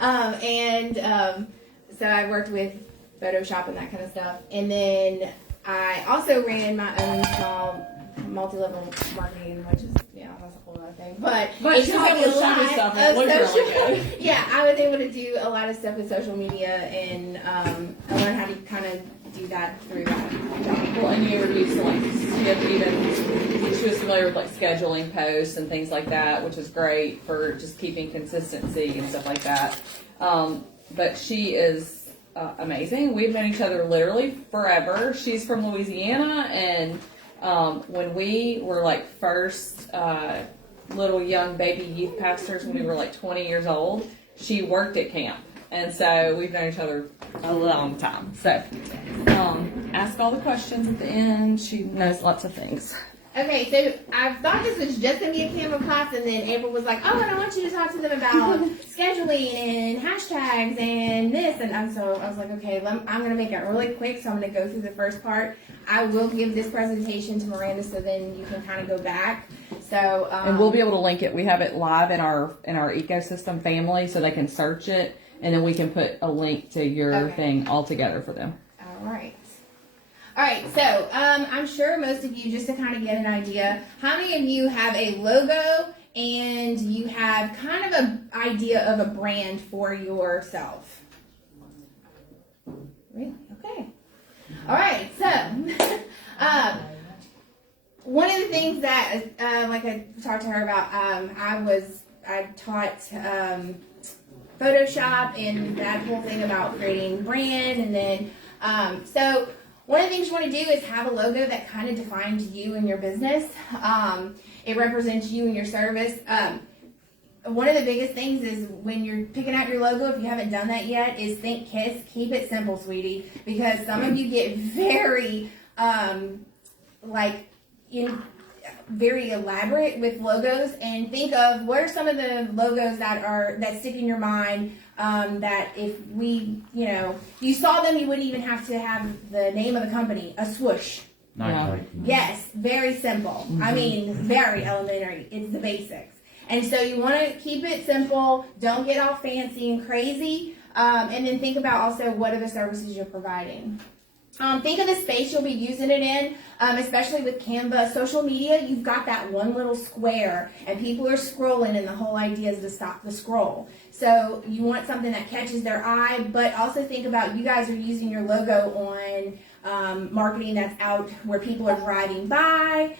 So I worked with Photoshop and that kind of stuff. And then I also ran my own small multi-level marketing, which is, that's a whole other thing. But she's able to show me stuff that looks really good. Yeah, I was able to do a lot of stuff with social media, and I learned how to kind of do that through that job. Well, and you were used to she was familiar with scheduling posts and things like that, which is great for just keeping consistency and stuff like that. But she is amazing. We've known each other literally forever. She's from Louisiana, and when we were first little young baby youth pastors when we were 20 years old, she worked at camp. And so we've known each other a long time. So ask all the questions at the end. She knows lots of things. Okay, so I thought this was just going to be a Canva class, and then April was like, oh, and I want you to talk to them about scheduling and hashtags and this. And so I was like, okay, I'm going to make it really quick, so I'm going to go through the first part. I will give this presentation to Miranda, so then you can kind of go back. So and we'll be able to link it. We have it live in our ecosystem family, so they can search it, and then we can put a link to your thing all together for them. All right, so I'm sure most of you, just to kind of get an idea, how many of you have a logo and you have kind of an idea of a brand for yourself? Really? Okay. All right, so one of the things that, like I talked to her about, I taught Photoshop and that whole thing about creating brand, and then so one of the things you want to do is have a logo that kind of defines you and your business. It represents you and your service. One of the biggest things is when you're picking out your logo, if you haven't done that yet, is think KISS. Keep it simple, sweetie, because some of you get very very elaborate with logos, and think of what are some of the logos that stick in your mind, that if you saw them, you wouldn't even have to have the name of the company. A swoosh. Yes, very simple. Mm-hmm. I mean, very elementary. It's the basics. And so you want to keep it simple. Don't get all fancy and crazy. And then think about also what are the services you're providing. Think of the space you'll be using it in, especially with Canva. Social media, you've got that one little square, and people are scrolling, and the whole idea is to stop the scroll. So you want something that catches their eye, but also think about you guys are using your logo on marketing that's out where people are driving by.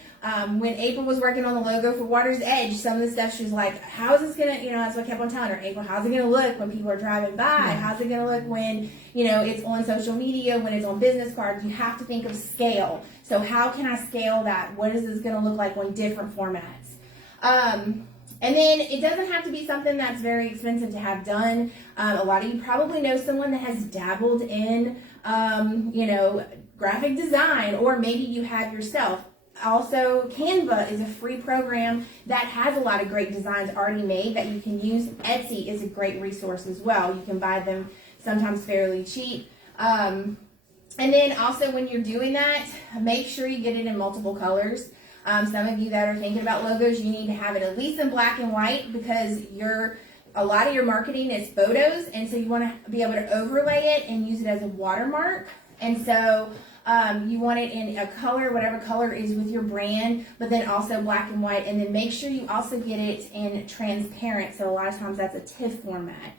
When April was working on the logo for Water's Edge, some of the stuff she was like, how is this going to, that's what I kept on telling her, April, how's it going to look when people are driving by? How's it going to look when, it's on social media, when it's on business cards? You have to think of scale. So how can I scale that? What is this going to look like on different formats? And then it doesn't have to be something that's very expensive to have done. A lot of you probably know someone that has dabbled in, graphic design, or maybe you have yourself. Also, Canva is a free program that has a lot of great designs already made that you can use. Etsy is a great resource as well. You can buy them sometimes fairly cheap. And then also when you're doing that, make sure you get it in multiple colors. Some of you that are thinking about logos, you need to have it at least in black and white, because a lot of your marketing is photos, and so you want to be able to overlay it and use it as a watermark. And so you want it in a color, whatever color is with your brand, but then also black and white. And then make sure you also get it in transparent. So a lot of times that's a TIFF format.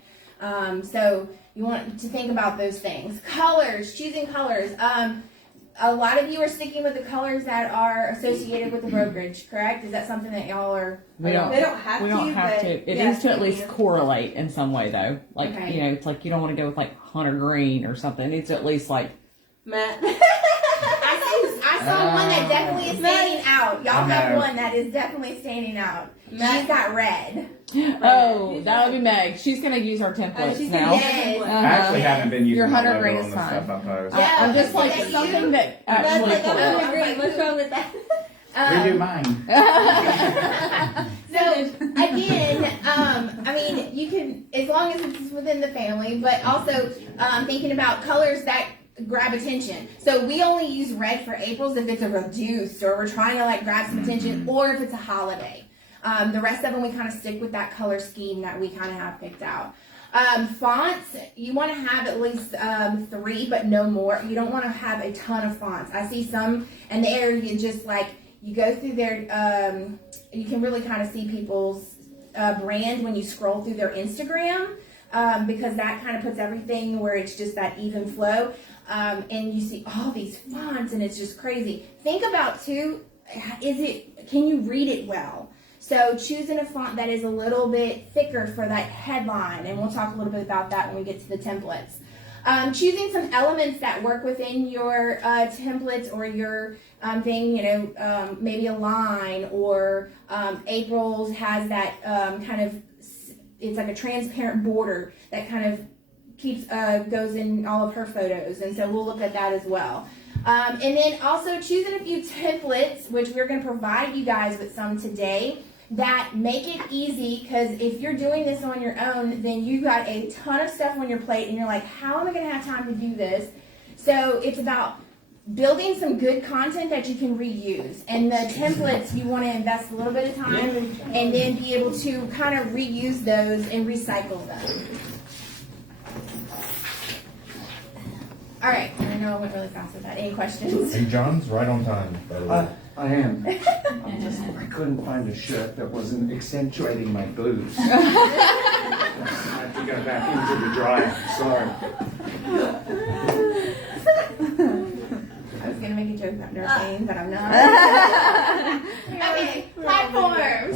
So you want to think about those things. Colors, choosing colors. A lot of you are sticking with the colors that are associated with the brokerage, correct? Is that something that y'all are? They don't have to. It needs to at least correlate in some way, though. It's like you don't want to go with hunter green or something. It needs to at least Matt. I saw one that definitely is standing out. Y'all have one that is definitely standing out. She's got red. Oh, that would be Meg. She's going to use our templates now. Yes. I actually haven't been using Your my hunter logo green on is the stuff I post. Yeah, I'm just something that actually What's wrong with that? Redo mine. So again, you can, as long as it's within the family, but also thinking about colors that grab attention. So we only use red for April's if it's a reduced, or we're trying to grab some attention, or if it's a holiday. The rest of them we kind of stick with that color scheme that we kind of have picked out. Fonts, you want to have at least 3, but no more. You don't want to have a ton of fonts. I see some, and there you just like, you go through their, you can really kind of see people's brand when you scroll through their Instagram, because that kind of puts everything where it's just that even flow. And you see all these fonts, and it's just crazy. Think about too, can you read it well? So choosing a font that is a little bit thicker for that headline, and we'll talk a little bit about that when we get to the templates. Choosing some elements that work within your templates or your thing, maybe a line, or April's has that kind of, it's like a transparent border that kind of keeps goes in all of her photos, and so we'll look at that as well. And then also choosing a few templates, which we're going to provide you guys with some today, that make it easy, because if you're doing this on your own, then you got a ton of stuff on your plate, and you're like, how am I going to have time to do this? So it's about building some good content that you can reuse, and the templates, you want to invest a little bit of time and then be able to kind of reuse those and recycle them. All right, I know I went really fast with that. Any questions? And John's right on time, by the way. I am. I couldn't find a shirt that wasn't accentuating my boobs. I have to go back into the dryer. Sorry. I was going to make a joke about nursing, but I'm not. Okay, platforms.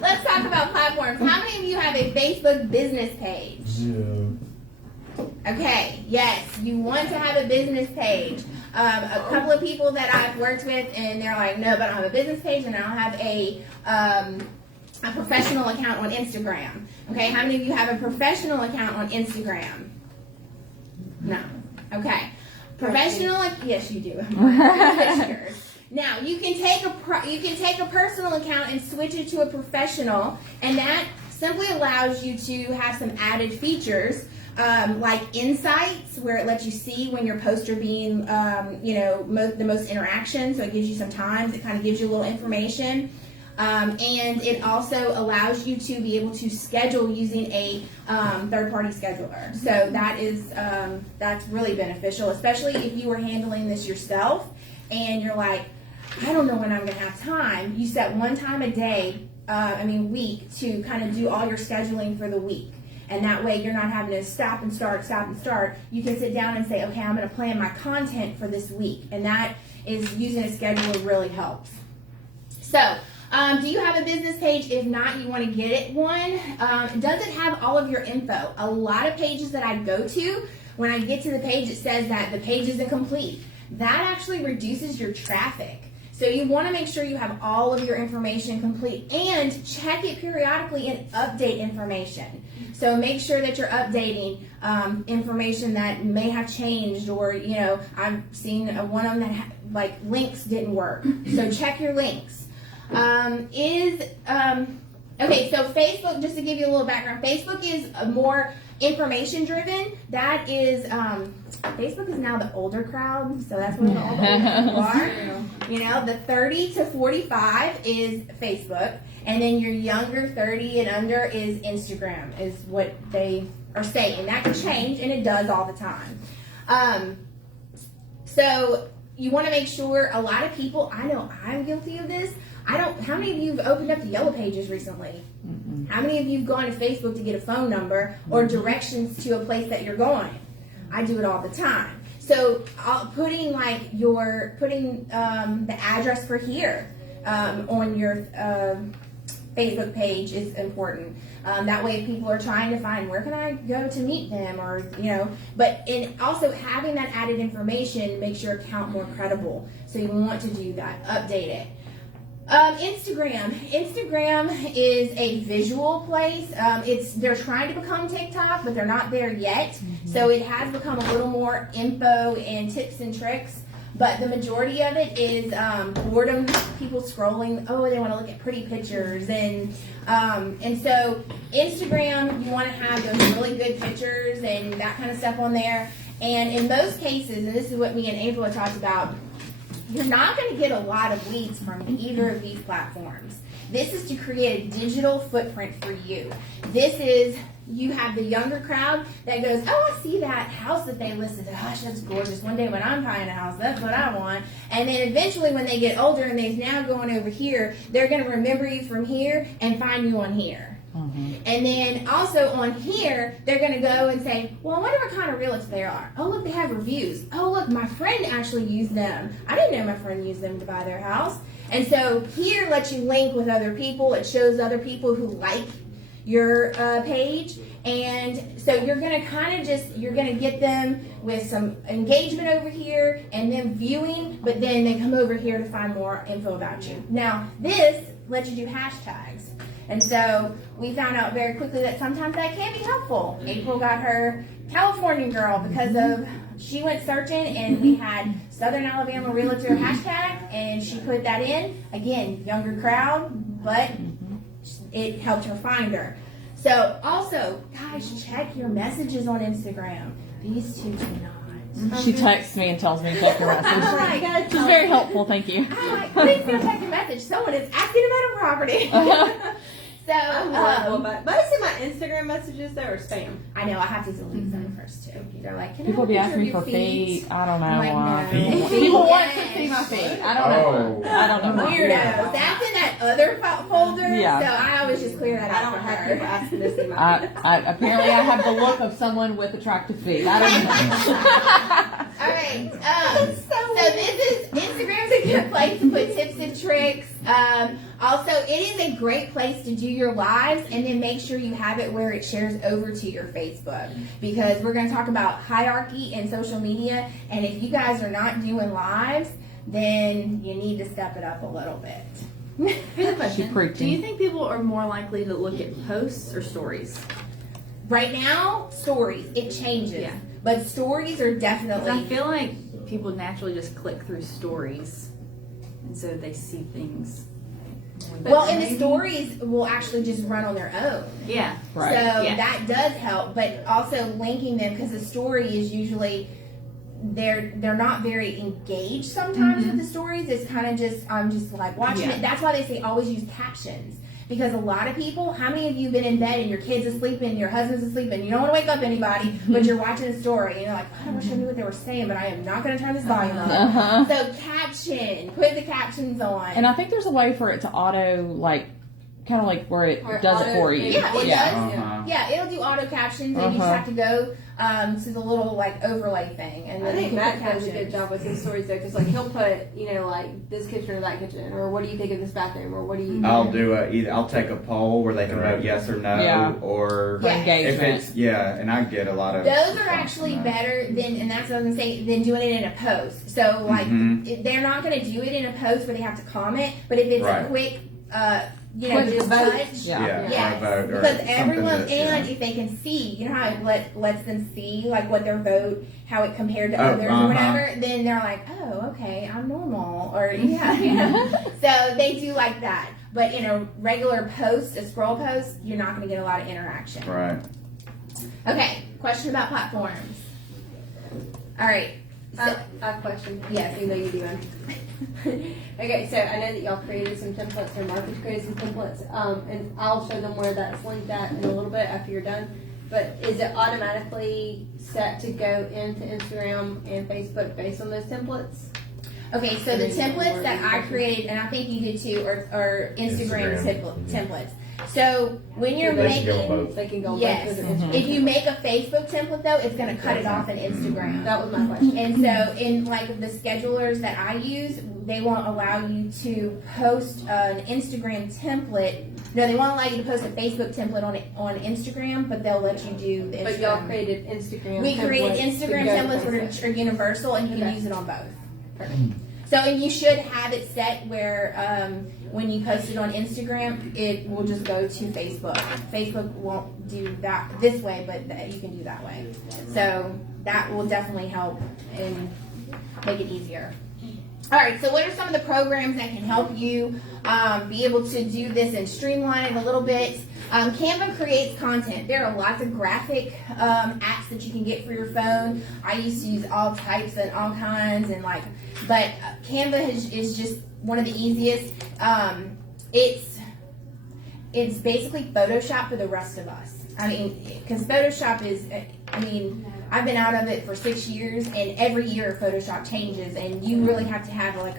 Let's talk about platforms. How many of you have a Facebook business page? Yeah. Okay, yes, you want to have a business page. A couple of people that I've worked with, and they're like, no, but I don't have a business page, and I don't have a professional account on Instagram. Okay, how many of you have a professional account on Instagram? No. Okay. Professional, yes, you do. Now you can take a personal account and switch it to a professional, and that simply allows you to have some added features. Like insights, where it lets you see when your posts are being, the most interaction. So it gives you some times. It kind of gives you a little information. And it also allows you to be able to schedule using a third-party scheduler. So that is that's really beneficial, especially if you were handling this yourself and you're like, I don't know when I'm going to have time. You set one time a day, week, to kind of do all your scheduling for the week. And that way you're not having to stop and start. You can sit down and say, okay, I'm going to plan my content for this week. And that is, using a scheduler really helps. So, do you have a business page? If not, you want to get it one. Does it have all of your info? A lot of pages that I go to, when I get to the page, it says that the page isn't complete. That actually reduces your traffic. So you want to make sure you have all of your information complete, and check it periodically and update information. So make sure that you're updating information that may have changed, or, I've seen one of them that links didn't work. So check your links. Okay, so Facebook, just to give you a little background, Facebook is more information driven. That is, Facebook is now the older crowd, so that's where all the older people are. The 30 to 45 is Facebook, and then your younger 30 and under is Instagram, is what they are saying. That can change, and it does all the time. So you want to make sure, a lot of people, I know I'm guilty of this. How many of you have opened up the Yellow Pages recently? Mm-hmm. How many of you have gone to Facebook to get a phone number or directions to a place that you're going? I do it all the time. So putting the address for here on your Facebook page is important. That way, if people are trying to find, where can I go to meet them, or but also having that added information makes your account more credible. So you want to do that, update it. Instagram is a visual place. They're trying to become TikTok, but they're not there yet. Mm-hmm. So it has become a little more info and tips and tricks. But the majority of it is boredom, people scrolling. Oh, they want to look at pretty pictures, and so Instagram, you want to have those really good pictures and that kind of stuff on there. And in most cases, and this is what me and Angela talked about, you're not going to get a lot of leads from either of these platforms. This is to create a digital footprint for you. This is you have the younger crowd that goes, oh, I see that house that they listed. Gosh, that's gorgeous. One day when I'm buying a house, that's what I want. And then eventually when they get older and they're now going over here, they're going to remember you from here and find you on here. And then also on here, they're going to go and say, well, I wonder what kind of realtors they are. Oh, look, they have reviews. Oh, look, my friend actually used them. I didn't know my friend used them to buy their house. And so here lets you link with other people. It shows other people who like your page. And so you're going to you're going to get them with some engagement over here and them viewing, but then they come over here to find more info about you. Now, this lets you do hashtags. And so we found out very quickly that sometimes that can be helpful. April got her California girl because of, she went searching and we had Southern Alabama Realtor hashtag and she put that in. Again, younger crowd, but it helped her find her. So also, guys, check your messages on Instagram. These two do not. She texts me and tells me to check your message. Like, She's very helpful, thank you. I'm like, please go check your message. Someone is asking about a property. So, But most of my Instagram messages though are spam. I know I have to delete some first too. They're like, can I People have a be picture asking of me your for feet. I don't know I'm like, why. no. People want to Yes. see my feet. I don't know. Oh. I don't know. Weirdos. That's in that other folder. Yeah. So I always just clear that I out don't for have people her. asking to see my feet. Apparently I have the look of someone with attractive feet. I don't know. All right. So this is Instagram's a good place to put tips and tricks. Also, it is a great place to do your lives, and then make sure you have it where it shares over to your Facebook, because we're going to talk about hierarchy in social media. And if you guys are not doing lives, then you need to step it up a little bit. Here's a She question. preaching. Do you think people are more likely to look at posts or stories? Right now, stories, it changes. Yeah. But stories are 'Cause definitely. I feel like people naturally just click through stories, and so they see things. Well, and the stories will actually just run on their own. Yeah. Right. So Yeah. that does help, but also linking them, because the story is usually they're not very engaged sometimes with the stories. It's kind of just I'm just like watching Yeah. it. That's why they say always use captions. Because a lot of people, how many of you have been in bed and your kid's asleep and your husband's asleep and you don't want to wake up anybody, but you're watching a story and you're like, I wish I knew what they were saying, but I am not going to turn this volume on. Uh-huh. So caption, put the captions on. And I think there's a way for it to auto, like, kind of like where it Or does it auto- for you. Yeah, it Yeah. does. Uh-huh. Yeah, it'll do auto captions, and you just Uh-huh. have to go to the little like overlay thing, and I then think you Matt can put does a good captions. job with his stories though, because like he'll put, like this kitchen or that kitchen, or what do you think of this bathroom, or what do you? I'll do I'll take a poll where they can vote yes or no, Yeah. or For Yeah. if engagement. it's and I get a lot of. Those are actually better than, and that's what I was gonna say, than doing it in a post. So like, they're not gonna do it in a post where they have to comment, but if it's a Right. quick, Quick just vote. touch. Yeah. Yes, or a vote or because something everyone, that, and if they can see, you know how it lets them see like what their vote, how it compared to Oh, others uh-huh. or whatever, then they're like, oh, okay, I'm normal, or yeah. So they do like that. But in a regular post, a scroll post, you're not going to get a lot of interaction. Right. Okay, question about platforms. All right. So, I have a question. Yes. Even though you do one. Okay, so I know that y'all created some templates, or Marcus created some templates, and I'll show them where that's linked at in a little bit after you're done. But is it automatically set to go into Instagram and Facebook based on those templates? okay, so the templates that I created, and I think you did too, are Instagram Instagram. templates. So when you're So they can go on making, both. They can go yes, both with Instagram. if you make a Facebook template though, it's going to cut it off in Instagram. That was my question. And so in like the schedulers that I use, they won't allow you to post an Instagram template. No, they won't allow you to post a Facebook template on Instagram, but they'll let you do the Instagram. But y'all created Instagram. We created templates to Instagram go templates with which are universal, and you can Okay. use it on both. Perfect. So, and you should have it set where when you post it on Instagram, it will just go to Facebook. Facebook won't do that this way, but you can do that way. So that will definitely help and make it easier. All right, so what are some of the programs that can help you be able to do this and streamline it a little bit? Canva creates content. There are lots of graphic apps that you can get for your phone. I used to use all types and all kinds, and but Canva is just one of the easiest. It's basically Photoshop for the rest of us. I mean, because Photoshop is, I mean, I've been out of it for 6 years, and every year Photoshop changes, and you really have to have like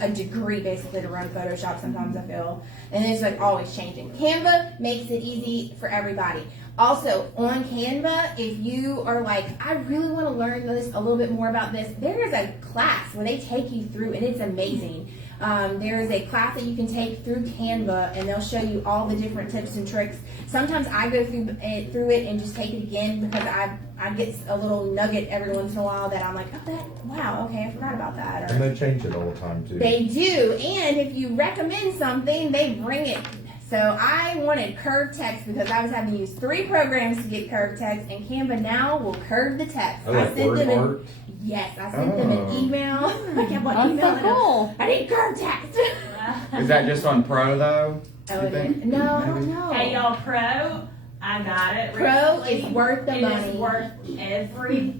a degree basically to run Photoshop sometimes, I feel. And it's like always changing. Canva makes it easy for everybody. Also, on Canva, if you are like, I really want to learn this a little bit more about this, there is a class where they take you through, and it's amazing. There is a class that you can take through Canva, and they'll show you all the different tips and tricks. Sometimes I go through it and just take it again because I get a little nugget every once in a while that I'm like, oh, wow, okay, I forgot about that. Or, And they change it all the time too. they do, and if you recommend something, they bring it. So I wanted curved text because I was having to use 3 programs to get curved text, and Canva now will curve the text. I like word art. Yes, I sent them an email. I kept on That's emailing so them. cool. I need curved text. Is that just on Pro though? Oh, You it think? is? No, I don't know. Hey y'all, Pro, I got it. Pro recently. is worth the It money. is worth every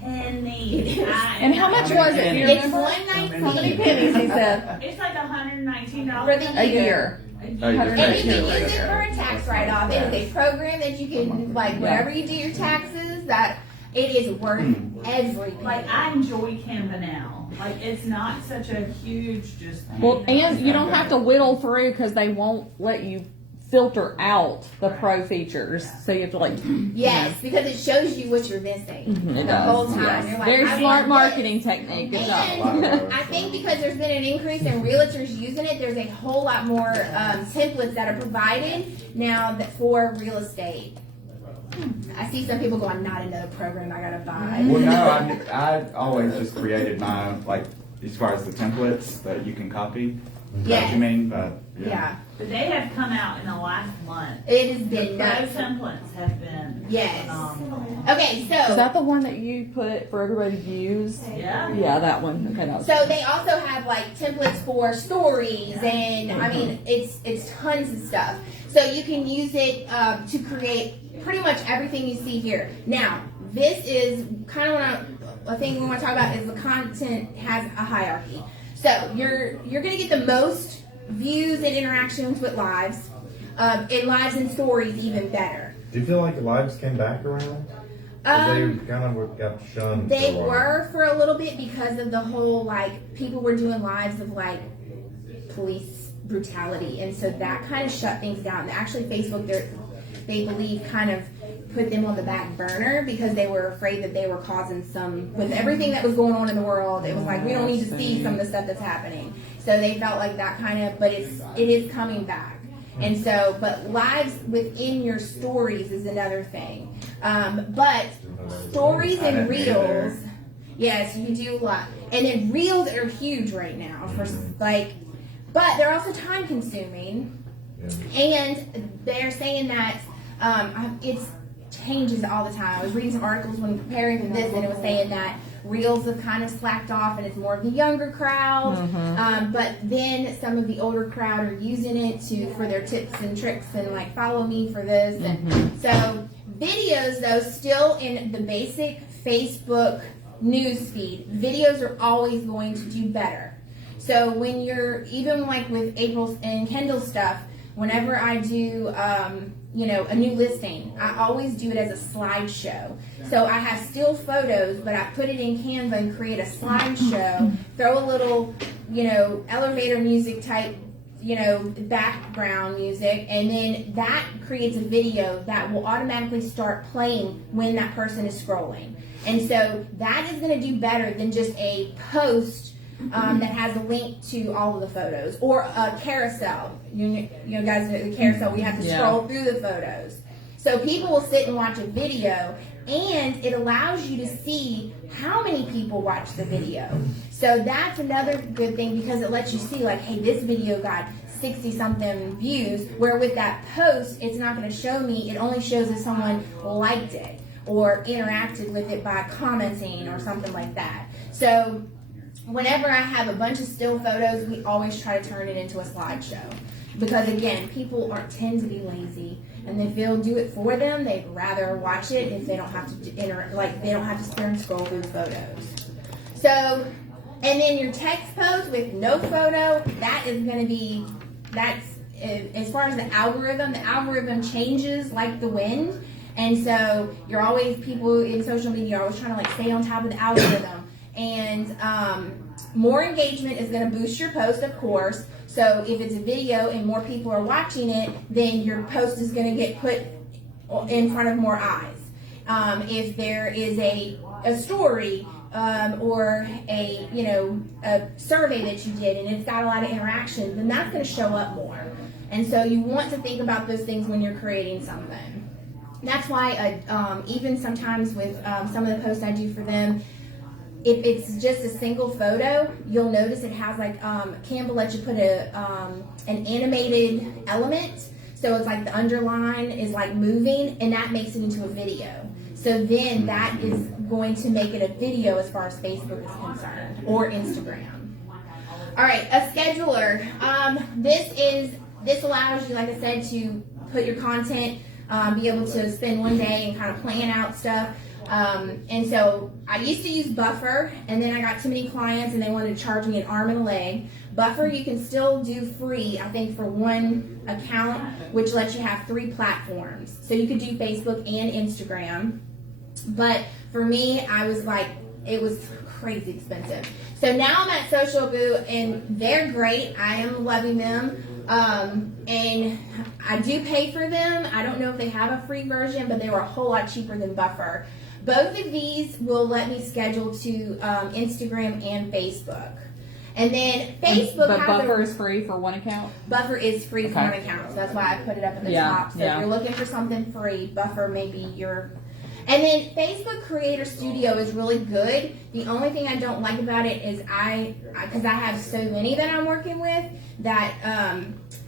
penny. It is. And how much was it? Do you It's remember? $119 Pennies, he said. It's like $119 for the A year. year. Oh, you just And take you can it. use it for a tax write-off. It is a program that you can, like, whenever you do your taxes, that it is worth every penny. Like, I enjoy Canva now. Like, it's not such a huge just. Well, and you don't have to whittle through because they won't let you filter out the pro features. So you have to like. Yes, because it shows you what you're missing It the does. whole time. You're like, Very I smart want this. marketing technique. Good job. And I think because there's been an increase in realtors using it, there's a whole lot more templates that are provided now for real estate. I see some people going, not another program I gotta buy. Well, no, I always just created my own, like, as far as the templates that you can copy. Is that what you mean? But Yeah, But they have come out in the last month. it has The been Pro nuts. templates have been Yes. phenomenal. Okay, Is so that the one that you put for everybody to use? Yeah. Yeah, that one. Okay, that was. so they also have like templates for stories, and I mean it's tons of stuff. So you can use it to create pretty much everything you see here. Now this is kind of a thing we want to talk about is the content has a hierarchy. So you're gonna get the most views and interactions with lives, in lives and stories even better. Do you feel like the lives came back around? 'Cause they kind of got shunned. They for a while. were for a little bit because of the whole like people were doing lives of like police brutality, and so that kind of shut things down. Actually, Facebook, they believe, kind of put them on the back burner because they were afraid that they were causing some with everything that was going on in the world. It was like we don't need to see some of the stuff that's happening. So they felt like that kind of, but it is coming back. And so, but lives within your stories is another thing. But stories I and didn't either. reels, yes, you can do a lot. And then reels are huge right now for like, but they're also time consuming. Yeah. And they're saying that it changes all the time. I was reading some articles when preparing for this, and it was saying that reels have kind of slacked off, and it's more of the younger crowd. But then some of the older crowd are using it for their tips and tricks and like follow me for this. And so videos, though, still in the basic Facebook news feed, videos are always going to do better. So when you're even like with April's and Kendall's stuff, whenever I do, a new listing, I always do it as a slideshow. So I have still photos, but I put it in Canva and create a slideshow, throw a little, elevator music type, background music, and then that creates a video that will automatically start playing when that person is scrolling. And so that is going to do better than just a post that has a link to all of the photos, or a carousel. You guys know the carousel. We have to scroll through the photos. So people will sit and watch a video, and it allows you to see how many people watch the video. So that's another good thing because it lets you see, like, hey, this video got 60-something views, where with that post, it's not going to show me. It only shows if someone liked it or interacted with it by commenting or something like that. So whenever I have a bunch of still photos, we always try to turn it into a slideshow. Because again, people tend to be lazy, and if they'll do it for them, they'd rather watch it if they don't have to they don't have to sit and scroll through the photos. So, and then your text post with no photo, that is going to be, as far as the algorithm changes like the wind. And so you're always, people in social media are always trying to like stay on top of the algorithm. And more engagement is going to boost your post, of course. So if it's a video and more people are watching it, then your post is going to get put in front of more eyes. If there is a story or a survey that you did and it's got a lot of interaction, then that's going to show up more. And so you want to think about those things when you're creating something. That's why even sometimes with some of the posts I do for them, if it's just a single photo, you'll notice it has like Canva lets you put an animated element. So it's like the underline is like moving, and that makes it into a video. So then that is going to make it a video as far as Facebook is concerned, or Instagram. All right, a scheduler. This allows you, like I said, to put your content, be able to spend one day and kind of plan out stuff. And so I used to use Buffer, and then I got too many clients and they wanted to charge me an arm and a leg. Buffer you can still do free, I think, for one account, which lets you have 3 platforms. So you could do Facebook and Instagram. But for me, I was like, it was crazy expensive. So now I'm at Social Boo, and they're great. I am loving them. And I do pay for them. I don't know if they have a free version, but they were a whole lot cheaper than Buffer. Both of these will let me schedule to Instagram and Facebook. And then Facebook But has Buffer is free for one account? Buffer is free for Okay. one account, so that's why I put it up at the Yeah, top. So yeah. if you're looking for something free, Buffer may be your... And then Facebook Creator Studio is really good. The only thing I don't like about it is because I have so many that I'm working with, that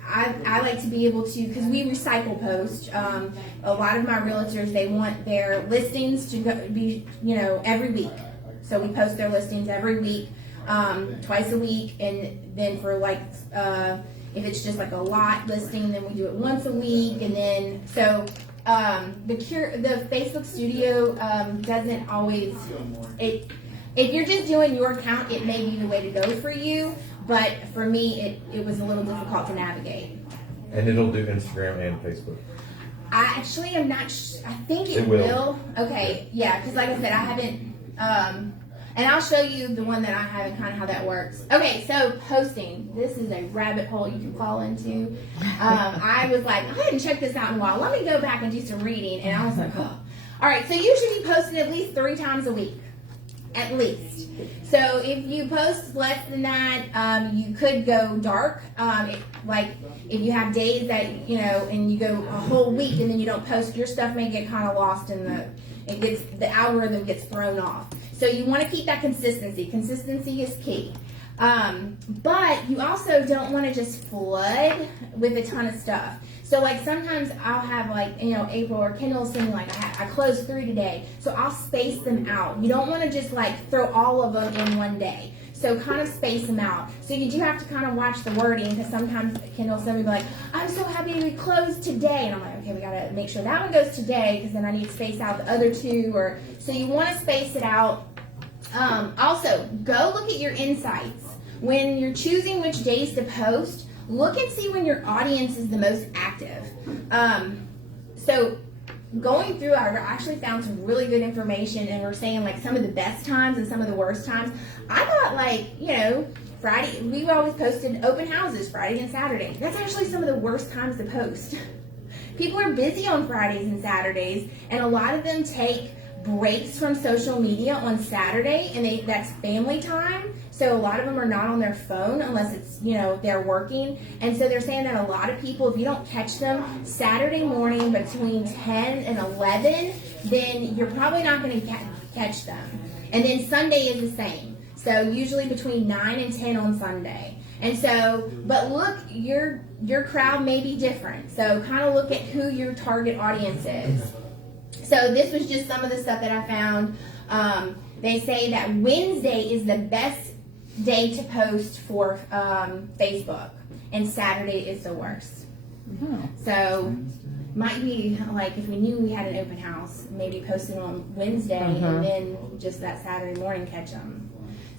I like to be able to, because we recycle post. A lot of my realtors, they want their listings to be, every week. So we post their listings every week, twice a week, and then for like, if it's just like a lot listing, then we do it once a week, and then so. The Facebook Studio doesn't always. If you're just doing your account, it may be the way to go for you. But for me, it was a little difficult to navigate. And it'll do Instagram and Facebook. I actually am not. I think it It will. Okay, yeah, because like I said, I haven't. And I'll show you the one that I have and kind of how that works. Okay, so posting. This is a rabbit hole you can fall into. I was like, I hadn't checked this out in a while. Let me go back and do some reading. And I was like, oh. All right, so you should be posting at least 3 times a week. At least. So if you post less than that, you could go dark. Like if you have days that, and you go a whole week and then you don't post, your stuff may get kind of lost in the algorithm gets thrown off. So you want to keep that consistency. Consistency is key. But you also don't want to just flood with a ton of stuff. So like sometimes I'll have like, April or Kendall saying like, I closed 3 today. So I'll space them out. You don't want to just like throw all of them in one day. So kind of space them out. So you do have to kind of watch the wording, because sometimes Kendall will be like, I'm so happy we closed today. And I'm like, okay, we got to make sure that one goes today, because then I need to space out the other 2. So you want to space it out. Also, go look at your insights. When you're choosing which days to post, look and see when your audience is the most active. So going through, I actually found some really good information, and we're saying like some of the best times and some of the worst times. I thought Friday, we always posted open houses Friday and Saturday. That's actually some of the worst times to post. People are busy on Fridays and Saturdays, and a lot of them take breaks from social media on Saturday, and that's family time. So a lot of them are not on their phone unless it's, they're working. And so they're saying that a lot of people, if you don't catch them Saturday morning between 10 and 11, then you're probably not going to catch them. And then Sunday is the same. So usually between 9 and 10 on Sunday. And so, but look, your crowd may be different. So kind of look at who your target audience is. So this was just some of the stuff that I found. They say that Wednesday is the best day to post for Facebook, and Saturday is the worst. So might be like if we knew we had an open house, maybe posting on Wednesday and then just that Saturday morning catch them.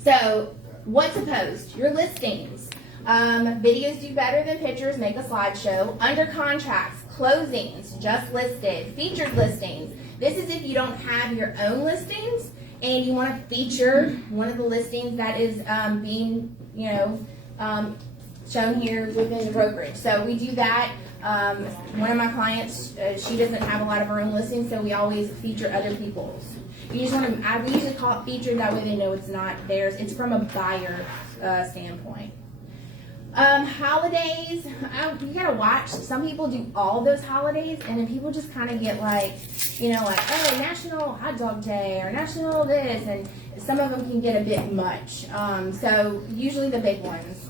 So what to post? Your listings. Videos do better than pictures. Make a slideshow. Under contracts. closings, just listed, featured listings. This is if you don't have your own listings and you want to feature one of the listings that is being, shown here within the brokerage. So we do that. One of my clients, she doesn't have a lot of her own listings, so we always feature other people's. You just want to, we usually call it featured, that way they know it's not theirs. It's from a buyer standpoint. Holidays, you gotta watch. Some people do all those holidays, and then people just kind of get like, oh, National Hot Dog Day or National this, and some of them can get a bit much. So usually the big ones.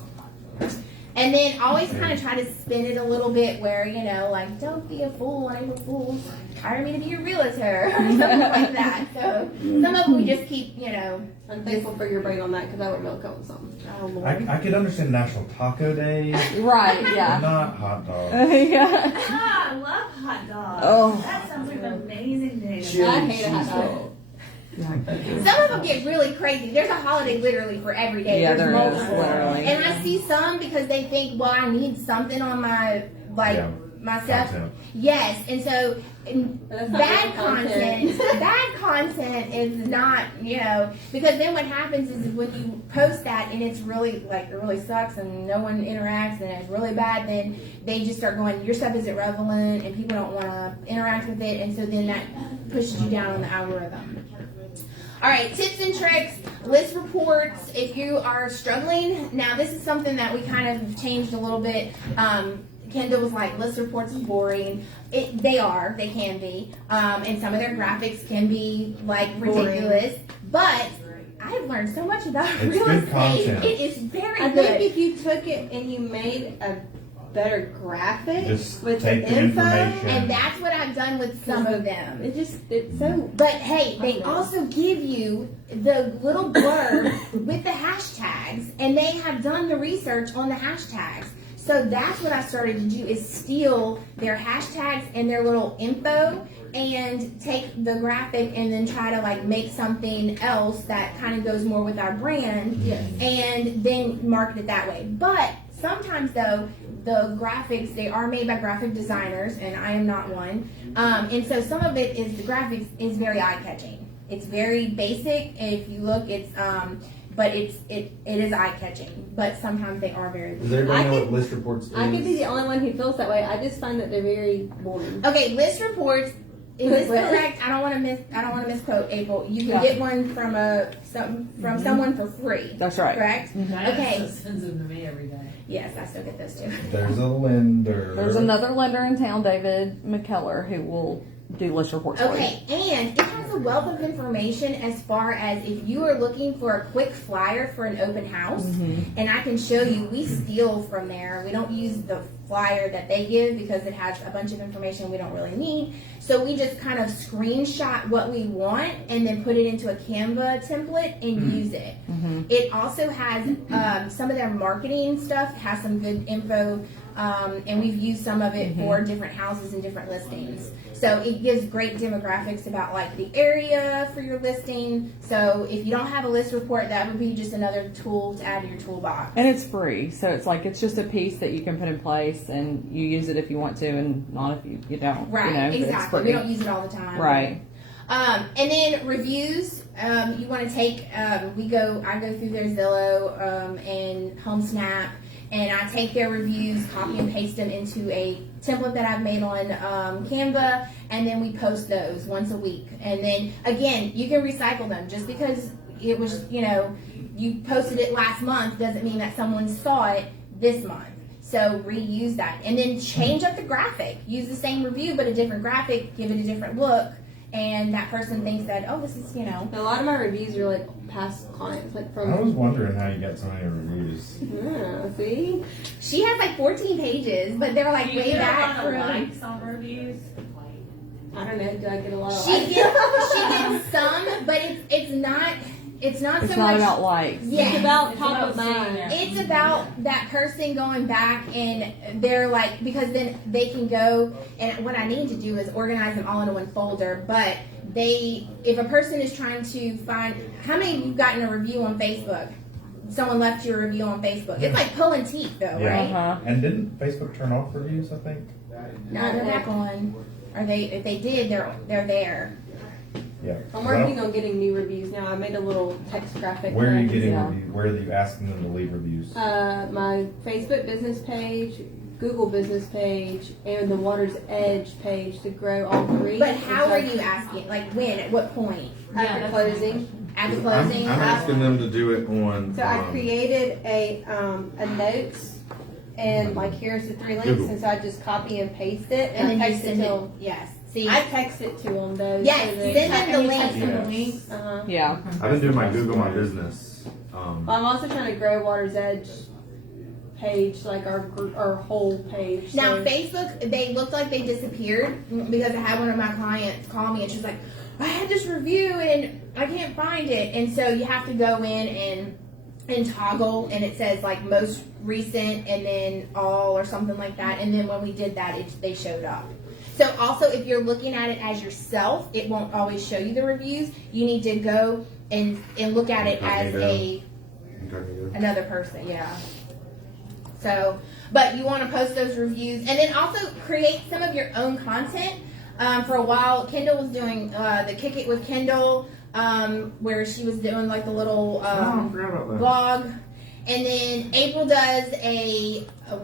And then always kind of try to spin it a little bit where, like, don't be a fool on April Fool's. Hire me to be your realtor or something like that. So some of them we just keep, I'm thankful for your brain on that because I would really come with something. Oh, Lord. I could understand National Taco Day, Right, but yeah. not hot dogs. Yeah. Ah, I love hot dogs. Oh. That sounds like an amazing day. Chili I hate a hot Caesar. dog. Some of them get really crazy. There's a holiday literally for every day. Yeah, There's there is, multiple. literally. And I see some because they think, well, I need something on my, my stuff. Content. Yes, and so But that's not bad real content. bad content is not, because then what happens is when you post that and it's really like it really sucks and no one interacts and it's really bad, then they just start going, your stuff isn't relevant and people don't want to interact with it, and so then that pushes you down on the algorithm. All right, tips and tricks, list reports. If you are struggling, now this is something that we kind of changed a little bit. Kendall was like, list reports is boring. They can be. And some of their graphics can be like ridiculous. But I've learned so much about It's real good estate. content. It is very I good. think if you took it and you made a better graphic Just with take the the info, information. And that's what I've done with some of them. it's so. But hey, they also give you the little blurb with the hashtags, and they have done the research on the hashtags. So that's what I started to do, is steal their hashtags and their little info and take the graphic and then try to like make something else that kind of goes more with our brand, and then market it that way. But sometimes though, the graphics, they are made by graphic designers, and I am not one. And so some of it is, the graphics is very eye-catching. It's very basic. If you look, it's but it is eye-catching. But sometimes they are very. Does everybody I know could- what list reports is? I could be the only one who feels that way. I just find that they're very boring. Okay, list reports. Is this correct? I don't want to misquote April. You can get one from someone for free. That's right. Correct? Diana Okay. sends them to me every day. Yes, I still get those too. There's a lender. There's another lender in town, David McKellar, who will do list reports for you. Okay, and it has a wealth of information as far as if you are looking for a quick flyer for an open house, and I can show you, we steal from there. We don't use the flyer that they give because it has a bunch of information we don't really need. So we just kind of screenshot what we want and then put it into a Canva template and use it. It also has some of their marketing stuff, has some good info, and we've used some of it for different houses and different listings. So it gives great demographics about like the area for your listing. So if you don't have a list report, that would be just another tool to add to your toolbox. And it's free, so it's just a piece that you can put in place, and you use it if you want to, and not if you don't. Right, but it's exactly. free. We don't use it all the time. Right. And then reviews, you want to take, I go through their Zillow and HomeSnap, and I take their reviews, copy and paste them into a template that I've made on Canva, and then we post those once a week. And then, again, you can recycle them. Just because it was, you posted it last month doesn't mean that someone saw it this month. So reuse that. And then change up the graphic. Use the same review, but a different graphic, give it a different look. And that person thinks that, oh, this is, A lot of my reviews are like past clients, like I was from. wondering how you got so many reviews. Yeah, see, She has like 14 pages, but they're like Do you way get a back lot of from. likes on reviews? I don't know. Do I get a lot of? She likes? gets some, but it's not It's so not much about likes. Yeah. It's about It's top about of seeing mind. it. It's about that person going back, and they're like, because then they can go, and what I need to do is organize them all into one folder. But if a person is trying to find, how many of you've gotten a review on Facebook? Someone left you a review on Facebook. It's like pulling teeth, though, Yeah. right? Uh-huh. And didn't Facebook turn off reviews, I think? No, they're back on. Or if they did, they're there. Yeah. I'm working on getting new reviews now. I made a little text graphic. Where are you that- getting Yeah. reviews? Where are you asking them to leave reviews? My Facebook business page, Google business page, and the Water's Edge page to grow all three. But how are you asking? Like when? At what point? After closing. At the I'm closing? asking them to do it on. So I created a notes and like here's the 3 links, Google. and so I just copy and paste it And and, then I you text it send to it. them. Yes. See? I text it to them though. Yes, so that- send them the link. Text them the Yes. links. Uh-huh. Yeah. I've been doing my Google My Business. Well, I'm also trying to grow Water's Edge page, like our whole page. Now, so- Facebook, they looked like they disappeared because I had one of my clients call me and she's like, I had this review and I can't find it. And so you have to go in and toggle, and it says like most recent and then all or something like that. And then when we did that, they showed up. So also, if you're looking at it as yourself, it won't always show you the reviews. You need to go and look at it as another person. Yeah. So, but you want to post those reviews and then also create some of your own content. For a while, Kendall was doing the Kick It with Kendall, where she was doing like the little blog. And then April does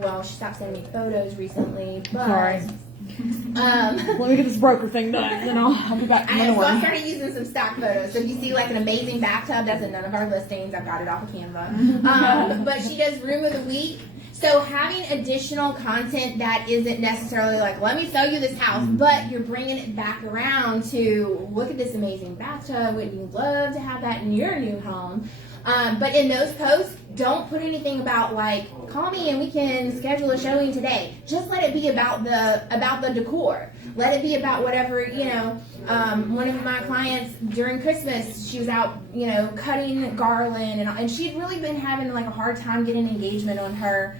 well, she stopped sending me photos recently, but. Sorry. Let me get this broker thing done, then I'll be back. I started using some stock photos. So if you see like an amazing bathtub, that's in none of our listings. I've got it off of Canva. But she does room of the week. So having additional content that isn't necessarily like, let me sell you this house, but you're bringing it back around to look at this amazing bathtub. Wouldn't you love to have that in your new home? But in those posts, don't put anything about like, call me and we can schedule a showing today. Just let it be about the decor. Let it be about whatever, one of my clients during Christmas, she was out, cutting garland and she'd really been having like a hard time getting engagement on her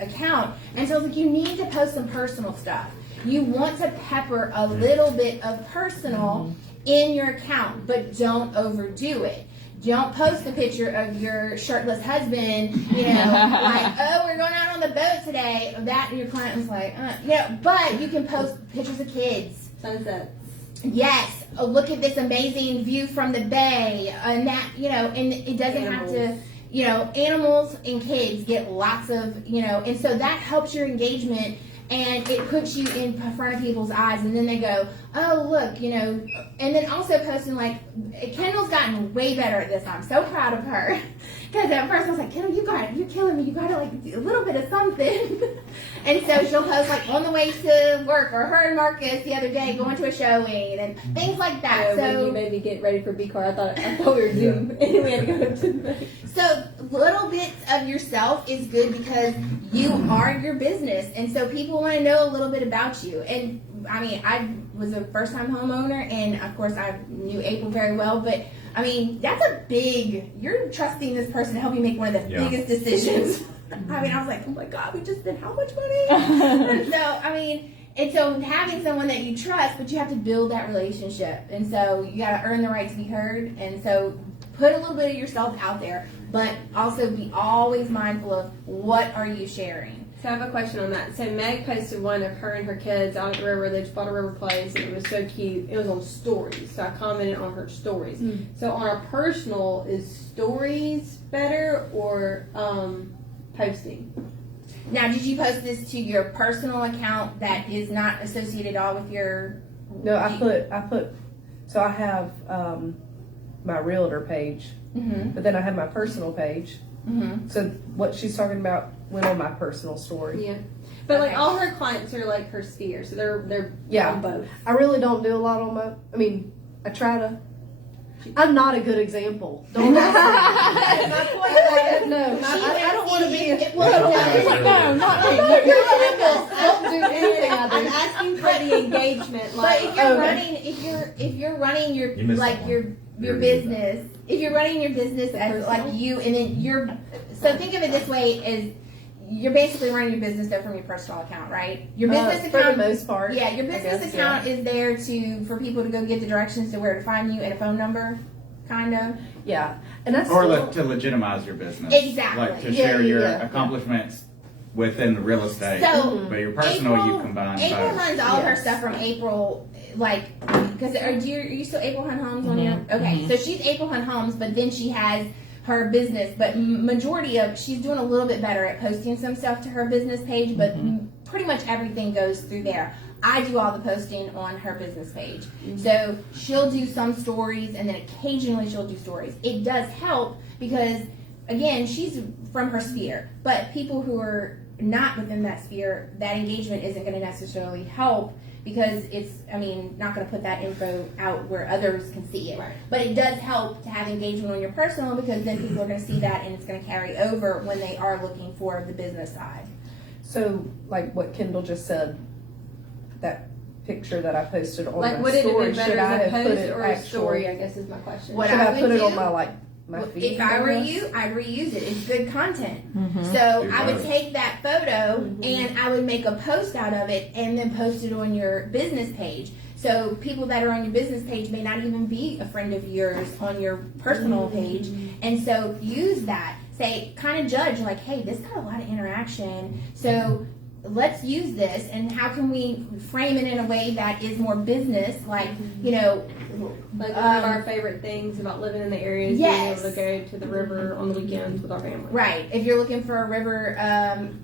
account. And so I was like, you need to post some personal stuff. You want to pepper a little bit of personal in your account, but don't overdo it. Don't post a picture of your shirtless husband, like, oh, we're going out on the boat today. That your client was like, but you can post pictures of kids. Sunsets. Yes. Oh, look at this amazing view from the bay. And that, and it doesn't have to, animals and kids get lots of, and so that helps your engagement. And it puts you in front of people's eyes, and then they go, oh, look, and then also posting, like, Kendall's gotten way better at this. I'm so proud of her. Because at first I was like, Kendall, you got it. You're killing me. You got to, like, do a little bit of something. And so she'll post, like, on the way to work, or her and Marcus the other day going to a showing, and things like that. When you made me get ready for B-Car, I thought we were Zoom, and we had to go to the So little bits of yourself is good because you are your business, and so people want to know a little bit about you. And I mean, I was a first-time homeowner, and of course I knew April very well, but I mean, that's you're trusting this person to help you make one of the biggest decisions. I mean, I was like, oh my God, we just spent how much money? And so having someone that you trust, but you have to build that relationship, and so you got to earn the right to be heard, and so put a little bit of yourself out there, but also be always mindful of what are you sharing. So I have a question on that. So Meg posted one of her and her kids out at the river. They just bought a river place, and it was so cute. It was on stories, so I commented on her stories. So on our personal, is stories better or posting? Now, did you post this to your personal account that is not associated at all with your? No, I put. So I have my realtor page, but then I have my personal page. So what she's talking about went on my personal story. Yeah, but Okay. like all her clients are like her sphere, so they're on both. I really don't do a lot on my. I mean, I try to. I'm not a good example. Don't ask me. No, I don't want to be. No, not me. Don't do anything I I'm do. asking for the engagement. But Like, if you're running your You missed like that your You're business, if you're running your business as like you, and then so think of it this way: as you're basically running your business though from your personal account, right? Your business For account, the most part. yeah, your business guess, account is there for people to go get the directions to where to find you and a phone number, kind of. Yeah, and that's Or still- to legitimize your business. Exactly. Like to Yeah, share your yeah. accomplishments within the real estate. So, But your personal, you April- combine April both. runs all of her Yes. stuff from April, like, because are you still April Hunt Homes on your? Okay, so she's April Hunt Homes, but then she has her business. But majority of she's doing a little bit better at posting some stuff to her business page, but pretty much everything goes through there. I do all the posting on her business page, so she'll do some stories, and then occasionally she'll do stories. It does help because, again, she's from her sphere, but people who are not within that sphere, that engagement isn't going to necessarily help because it's, not going to put that info out where others can see it. Right. But it does help to have engagement on your personal because then people are going to see that and it's going to carry over when they are looking for the business side. So, like what Kendall just said, that picture that I posted on Like, my would it have story, been better should I as a have put post it or a actual? story, I guess is my question. What Should I I would put it do- on my feed? If I were I guess? you, I'd reuse it. It's good content. So Do I would both. take that photo and I would make a post out of it and then post it on your business page. So people that are on your business page may not even be a friend of yours on your personal page. And so use that. Say, kind of judge, like, hey, this got a lot of interaction. So let's use this and how can we frame it in a way that is more business, like, Like one of our favorite things about living in the area is Yes. being able to go to the river on the weekends with our family. right. If you're looking for a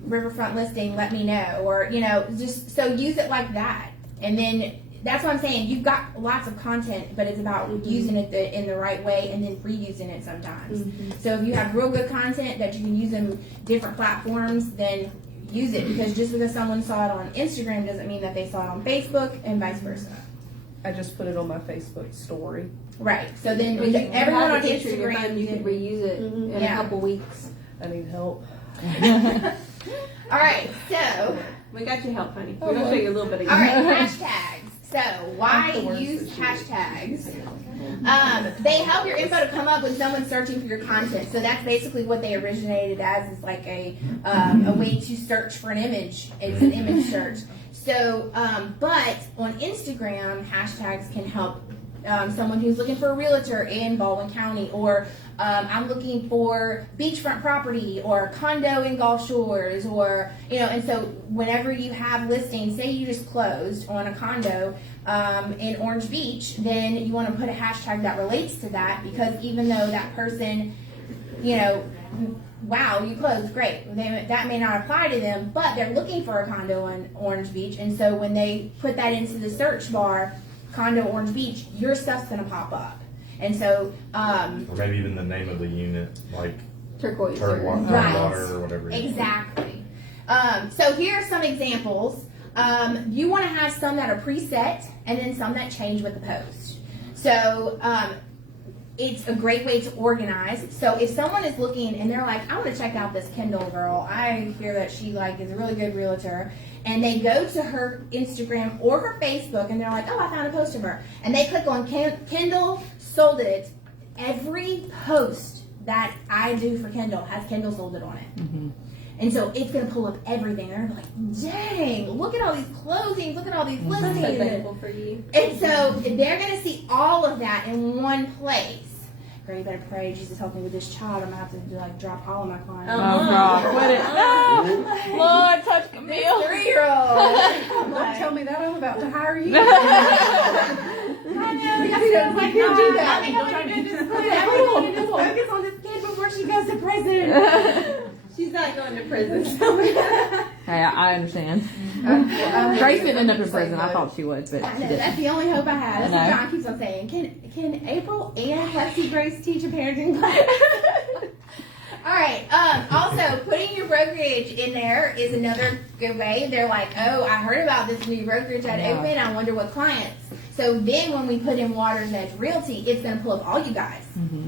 riverfront listing, let me know. Or, just so use it like that. And then that's what I'm saying. You've got lots of content, but it's about using it in the right way and then reusing it sometimes. So if you have real good content that you can use in different platforms, then use it because just because someone saw it on Instagram doesn't mean that they saw it on Facebook and vice versa. I just put it on my Facebook story. Right. So then When you everyone have on a picture in your phone, Instagram, you could reuse it in Yeah. a couple weeks. I need help. All right. So. We got your help, honey. We're gonna show you a little bit of All right, hashtags. So, why Of course. use hashtags? They help your info to come up when someone's searching for your content. So that's basically what they originated as, is like a way to search for an image. It's an image search. So, but on Instagram, hashtags can help someone who's looking for a realtor in Baldwin County, or I'm looking for beachfront property or condo in Gulf Shores, or and so whenever you have listings, say you just closed on a condo in Orange Beach, then you want to put a hashtag that relates to that, because even though that person, wow, you closed, great, that may not apply to them, but they're looking for a condo in Orange Beach, and so when they put that into the search bar, condo Orange Beach, your stuff's gonna pop up. And so, Or maybe even the name of the unit, like turquoise. Turd or- Water, Right. or whatever. it is. exactly. So here are some examples. You wanna have some that are preset, and then some that change with the post. So, it's a great way to organize. So if someone is looking and they're like, I want to check out this Kendall girl, I hear that she is a really good realtor, and they go to her Instagram or her Facebook and they're like, oh, I found a post of her, and they click on Kendall sold it. Every post that I do for Kendall has Kendall sold it on it. And so it's going to pull up everything. They're going to be like, dang, look at all these closings, look at all these I'm so listings. thankful for you. And so they're going to see all of that in one place. Girl, you better pray, Jesus help me with this child. I'm going to have to drop all of my clients. Oh, God. Quit it. No. Lord, touch the This meal. 3-year-old. Don't tell me that, I'm about to hire you. I know. I was like, You do that. I think I'm going to do this. I want to just focus on this kid before she goes to prison. She's not going to prison. So Hey, I understand. I'm Grace didn't end up in prison. I thought she would, but I she know, didn't. that's the only hope I have. That's what No. John keeps on saying. Can April and Lexi Grace teach a parenting class? All right. Also, putting your brokerage in there is another good way. They're like, oh, I heard about this new brokerage that opened. I wonder what clients. So then when we put in Waters Edge Realty, it's going to pull up all you guys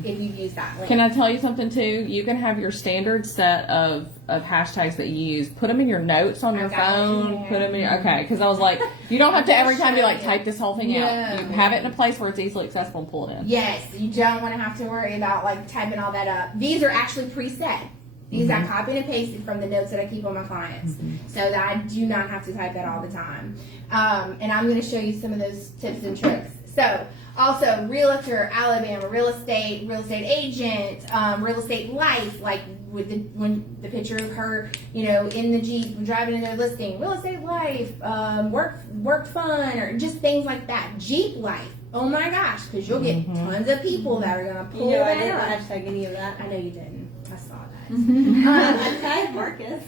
if you use that link. Can I tell you something too? You can have your standard set of hashtags that you use. Put them in your notes on your I've got those in phone. there. Put them in. Okay, because I was like, you don't have to every time be like Show you. type this whole thing out. No. You have it in a place where it's easily accessible and pull it in. Yes, you don't want to have to worry about typing all that up. These are actually preset. These I copied and pasted from the notes that I keep on my clients, so that I do not have to type that all the time. And I'm going to show you some of those tips and tricks. So, also realtor, Alabama, real estate agent, real estate life, like with when the picture of her, in the Jeep driving in their listing, real estate life, work fun, or just things like that. Jeep life. Oh my gosh, because you'll get tons of people that are gonna pull I that didn't up. hashtag any of that. I know you didn't. I saw that. Okay, Marcus.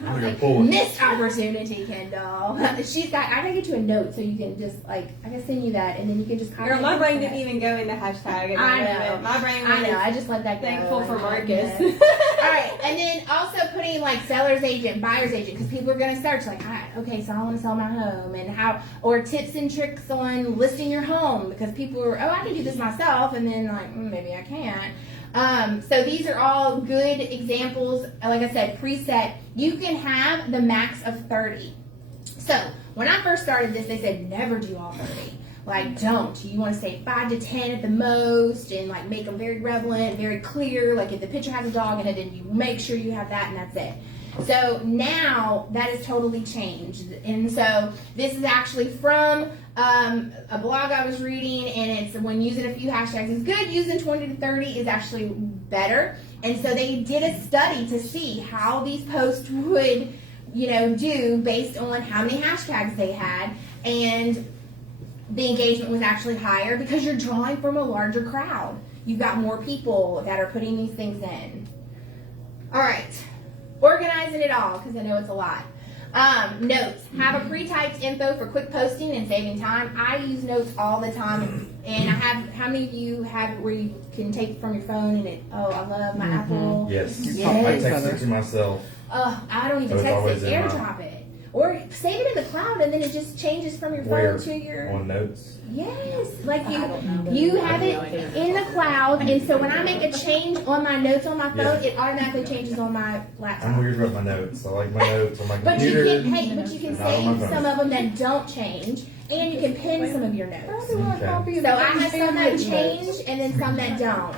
I'm gonna pull it. Missed opportunity, Kendall. I gotta get you a note so you can just I can send you that and then you can just copy. Girl, my it. brain didn't even go into hashtag. I know. My brain I know. was I just let that go. thankful for I know. Marcus. All right, and then also putting like seller's agent, buyer's agent, because people are gonna search like, okay, so I want to sell my home, and how, or tips and tricks on listing your home, because people are, I can do this myself, and then like, maybe I can't. So these are all good examples. Like I said, preset. You can have the max of 30. So when I first started this, they said never do all 30. Like, don't. You want to say 5 to 10 at the most, and like make them very relevant, very clear. Like if the picture has a dog in it, then you make sure you have that, and that's it. So now that has totally changed. And so this is actually from a blog I was reading, and it's when using a few hashtags is good, using 20 to 30 is actually better. And so they did a study to see how these posts would, do based on how many hashtags they had, and the engagement was actually higher because you're drawing from a larger crowd. You've got more people that are putting these things in. All right. Organizing it all, because I know it's a lot. Notes. Have a pre-typed info for quick posting and saving time. I use notes all the time, and I have, how many of you have where you can take it from your phone and it, I love my Apple. Yes. Yes. I text it to myself. I don't even So it's text always it, in my- airdrop it. Or save it in the cloud, and then it just changes from your phone Where? to your... On notes. Yes, like you have it in the cloud, and so when I make a change on my notes on my phone, it automatically changes on my laptop. I'm weird about my notes. I like my notes on my But you computer. can Not on my save phone. some of them that don't change, and you can pin some of your notes. Okay. So I have some that change, and then some that don't,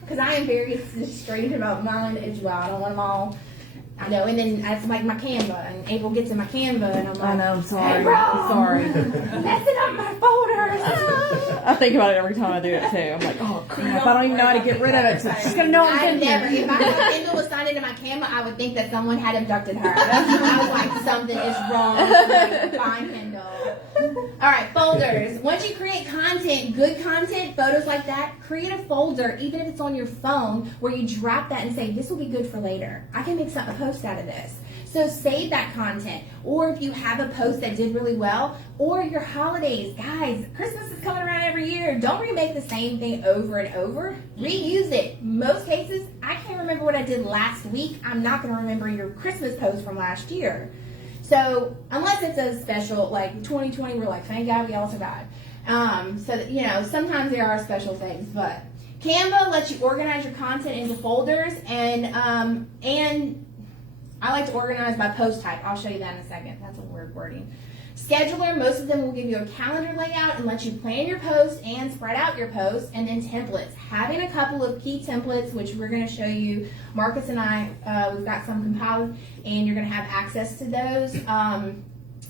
because I am very strange about mine as well. I don't want them all. I know, and then that's like my Canva, and April gets in my Canva, and I'm like, I know, I'm sorry. April, I'm sorry. messing up my folders. I think about it every time I do it too. I'm like, oh crap, I don't even know how to get rid of it. So she's gonna know I'm I in never, here. if my Kindle was signed into my Canva, I would think that someone had abducted her. I was like, something is wrong. Like, fine, Kindle. All right, folders. Once you create content, good content, photos like that, create a folder, even if it's on your phone, where you drop that and say, this will be good for later. I can make a post out of this. So save that content. Or if you have a post that did really well, or your holidays. Guys, Christmas is coming around every year. Don't remake the same thing over and over. Reuse it. Most cases, I can't remember what I did last week. I'm not going to remember your Christmas post from last year. So unless it's a special, like 2020, we're like, thank God we all survived. So that, sometimes there are special things, but Canva lets you organize your content into folders, and I like to organize by post type. I'll show you that in a second. That's a weird wording. Scheduler, most of them will give you a calendar layout and let you plan your posts and spread out your posts. And then templates. Having a couple of key templates, which we're going to show you, Marcus and I, we've got some compiled, and you're going to have access to those.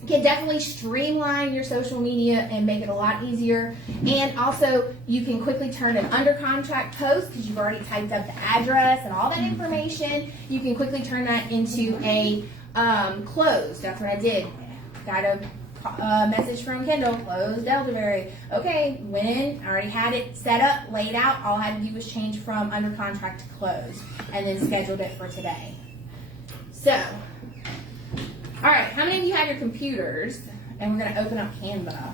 Can definitely streamline your social media and make it a lot easier. And also, you can quickly turn an under contract post, because you've already typed up the address and all that information. You can quickly turn that into a closed. That's what I did. Got a message from Kendall, closed elderberry. Okay, went in, I already had it set up, laid out. All I had to do was change from under contract to closed, and then scheduled it for today. So, all right, how many of you have your computers? And we're going to open up Canva.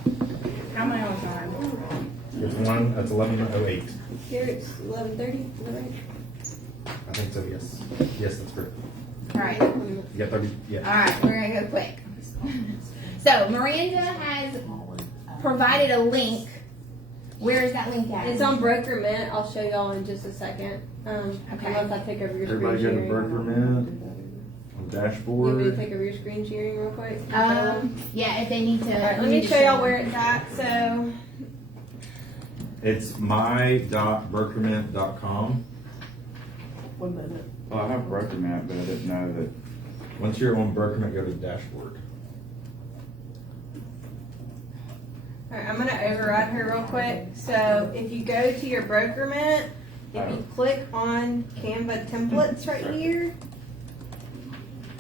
How am I on time? There's one that's 11:08. Here it's 11:30. Is that right? I think so. Yes. Yes, that's correct. All right. You got 30. Yeah. All right, we're going to go quick. So, Miranda has provided a link. Where is that link at? It's on Broker Mint. I'll show y'all in just a second. Okay. Once I take over your Everybody screen got a sharing. burger mint on You want me to dashboard. take over your screen sharing real quick? Yeah, if they need to. All right, let me show y'all where it's at. So, It's my.burkermint.com. 1 minute. Well, I have broker map, but I didn't know that. Once you're on Burkermint, go to the dashboard. Alright, I'm gonna override her real quick. So if you go to your BrokerMint, if you click on Canva templates right here,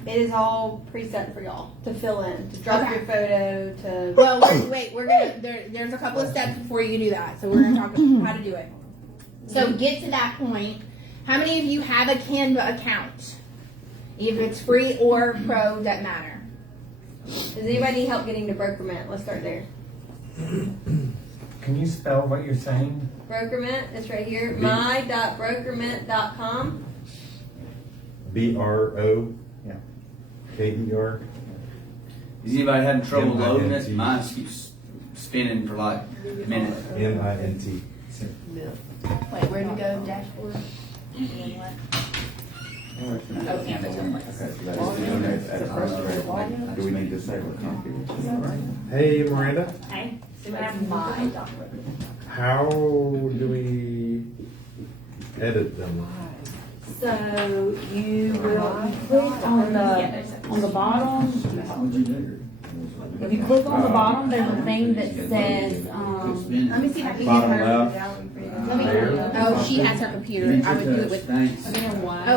it is all preset for y'all to fill in, to drop Okay. your photo, to. Well, wait, we're gonna, there's a couple of steps before you do that, so we're gonna talk about how to do it. So get to that point. How many of you have a Canva account? If it's free or pro, doesn't matter. Does anybody need help getting to BrokerMint? Let's start there. Can you spell what you're saying? BrokerMint, it's right here. my.brokermint.com. BRO. Yeah. KER. Is anybody having trouble Yeah, loading MINT. it? Mine keeps spinning for like a minute. MINT. Wait, where do we go? Dashboard? Oh, Canva templates. Okay, so that is at first rate. Do we need to say what copy? Hey, Miranda. Hey. So that's my document. How do we edit them? So you will click on the bottom. If you click on the bottom, there's a thing that says, Let me see if I can get Bottom her. left. Let me, oh, she has her computer. I would do it with, Thanks. oh,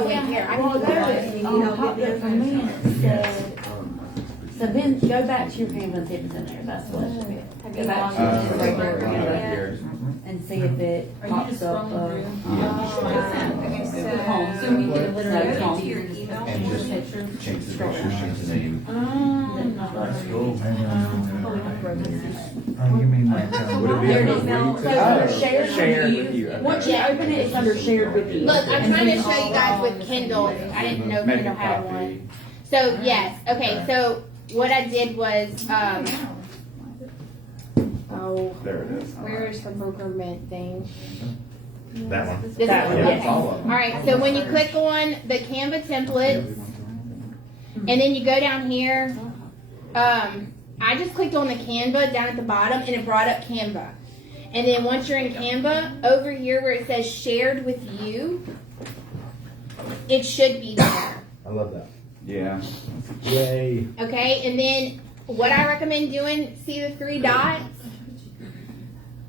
wait, here, I well, can do it. top there for me, it said, so then go back to your Canva and see if it's in there, that's what it should be. Go back to the regular Canva and see if it pops up. Okay, Home. so we need to literally go home. to your email. And just change the picture, change the name. That's cool. Oh, you mean like, Would it be There it under is. read? So under shared Shared with with you, you, okay. once you open it, it's under shared with you. Look, I'm trying to show you guys with Kindle. I didn't know Make a Kindle had copy. one. So, yes, okay, so what I did was, oh, There it is. where's the BrokerMint thing? That one. This That one, one, okay. yes. All right, so when you click on the Canva templates, and then you go down here, I just clicked on the Canva down at the bottom, and it brought up Canva. And then once you're in Canva, over here where it says shared with you, it should be there. I love that. Yeah. Yay. Okay, and then what I recommend doing, see the 3 dots?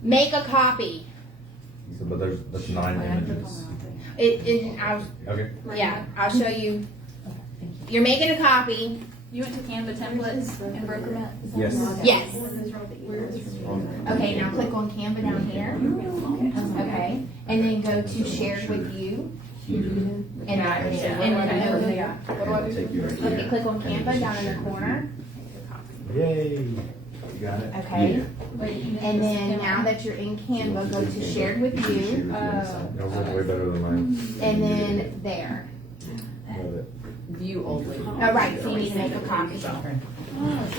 Make a copy. So, but that's 9 images. Okay. I'll show you. You're making a copy. You went to Canva templates and BrokerMint? Yes. Yes. Okay, now click on Canva down here. Okay, and then go to shared with you. And what do I do? Okay, click on Canva down in the corner. Yay. You got it? Okay. And then now that you're in Canva, go to shared with you. Yours is way better than mine. And then there. Love it. View only. All right, so you need to make a copy.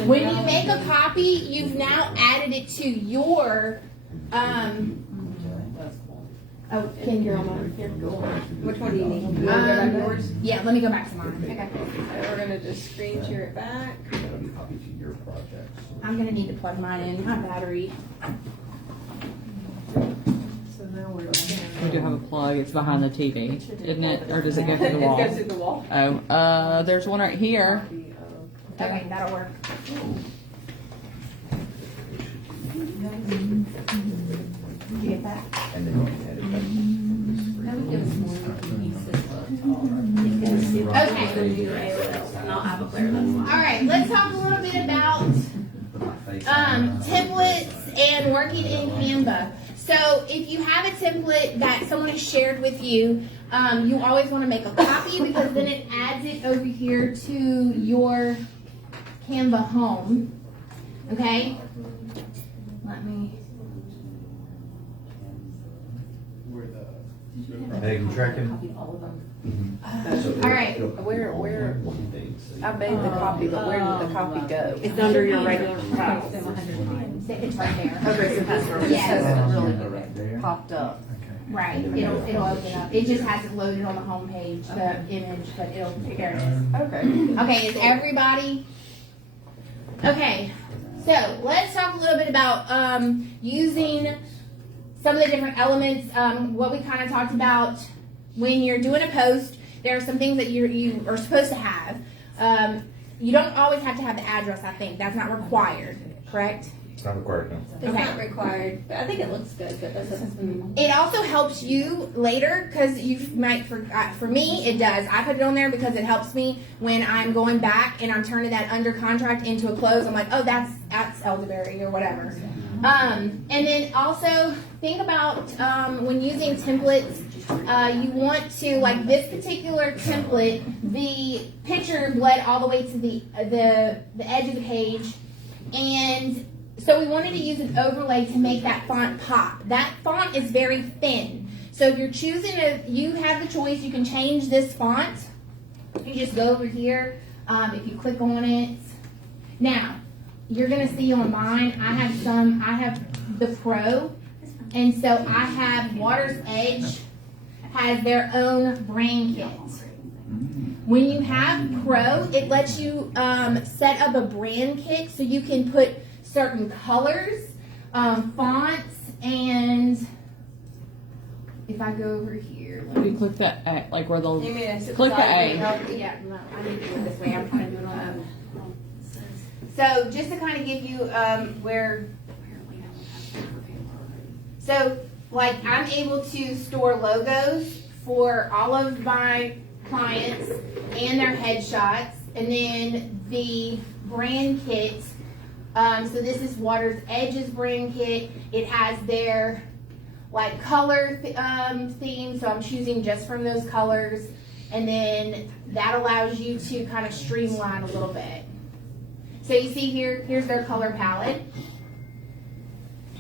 When you make a copy, you've now added it to your, oh, can you go on? Here, go on. Which one do you need? You wanna go back to yours? Yeah, let me go back to mine. Okay. So we're gonna just screen share it back. I'm gonna need to plug mine in, my battery. We do have a plug. It's behind the TV, isn't it? Or does it go through the wall? It goes through the wall. Oh, there's one right here. Okay, that'll work. Did you get that? And then you can edit that. Okay. All right, let's talk a little bit about templates and working in Canva. So if you have a template that someone has shared with you, you always want to make a copy because then it adds it over here to your Canva home. Okay? Let me. Hey, you tracking? All right. Where, I made the copy, but where did the copy go? It's under your regular file. It's right there. Okay, so that's where it Yes. hasn't really popped up. Right. It'll open up. It just hasn't loaded on the home page, the image, but there it is. Okay. Okay, is everybody? Okay, so let's talk a little bit about using some of the different elements. What we kind of talked about when you're doing a post, there are some things that you are supposed to have. You don't always have to have the address, I think. That's not required, correct? It's not required, no. It's Okay. not required, but I think it looks good, but that's something. It also helps you later because you might for me it does. I put it on there because it helps me when I'm going back and I'm turning that under contract into a close. I'm like, oh, that's elderberry or whatever. And then also think about when using templates, you want to, like this particular template, the picture bled all the way to the edge of the page, and so we wanted to use an overlay to make that font pop. That font is very thin. So if you're choosing you have the choice, you can change this font. You just go over here, if you click on it. Now, you're gonna see on mine, I have the Pro, and so I have Water's Edge has their own brand kit. When you have Pro, it lets you set up a brand kit so you can put certain colors, fonts, and if I go over here, let You me, click that A, like where the You mean it's click the A. yeah, no, I need to do it this way. I'm trying to do it on. So just to kind of give you where, so like I'm able to store logos for all of my clients and their headshots, and then the brand kit. So this is Water's Edge's brand kit. It has their like color theme, so I'm choosing just from those colors, and then that allows you to kind of streamline a little bit. So you see here's their color palette.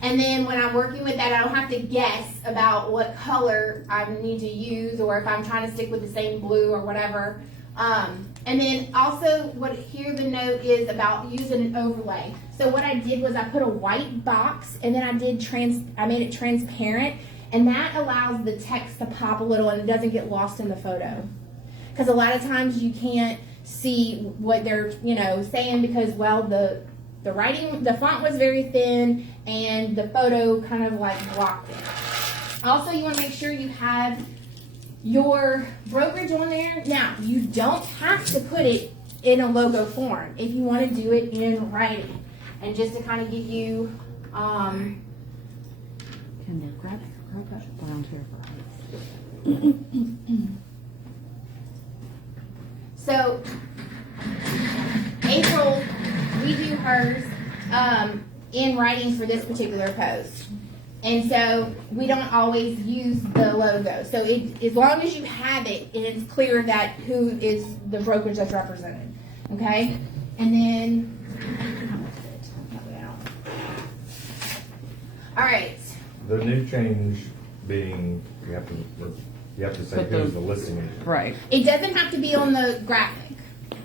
And then when I'm working with that, I don't have to guess about what color I need to use, or if I'm trying to stick with the same blue or whatever. And then also here the note is about using an overlay. So what I did was I put a white box, and then I made it transparent, and that allows the text to pop a little and it doesn't get lost in the photo. Because a lot of times you can't see what they're saying because the writing, the font was very thin and the photo kind of like blocked it. Also, you want to make sure you have your brokerage on there. Now, you don't have to put it in a logo form if you want to do it in writing. And just to kind of give you, Can they grab that brown hair for so April, we do hers in writing for this particular post. And so we don't always use the logo. So as long as you have it, it's clear that who is the brokerage that's represented. Okay? And then, all right. The new change being, you have to say Put who's the- the listing agent. Right. It doesn't have to be on the graphic.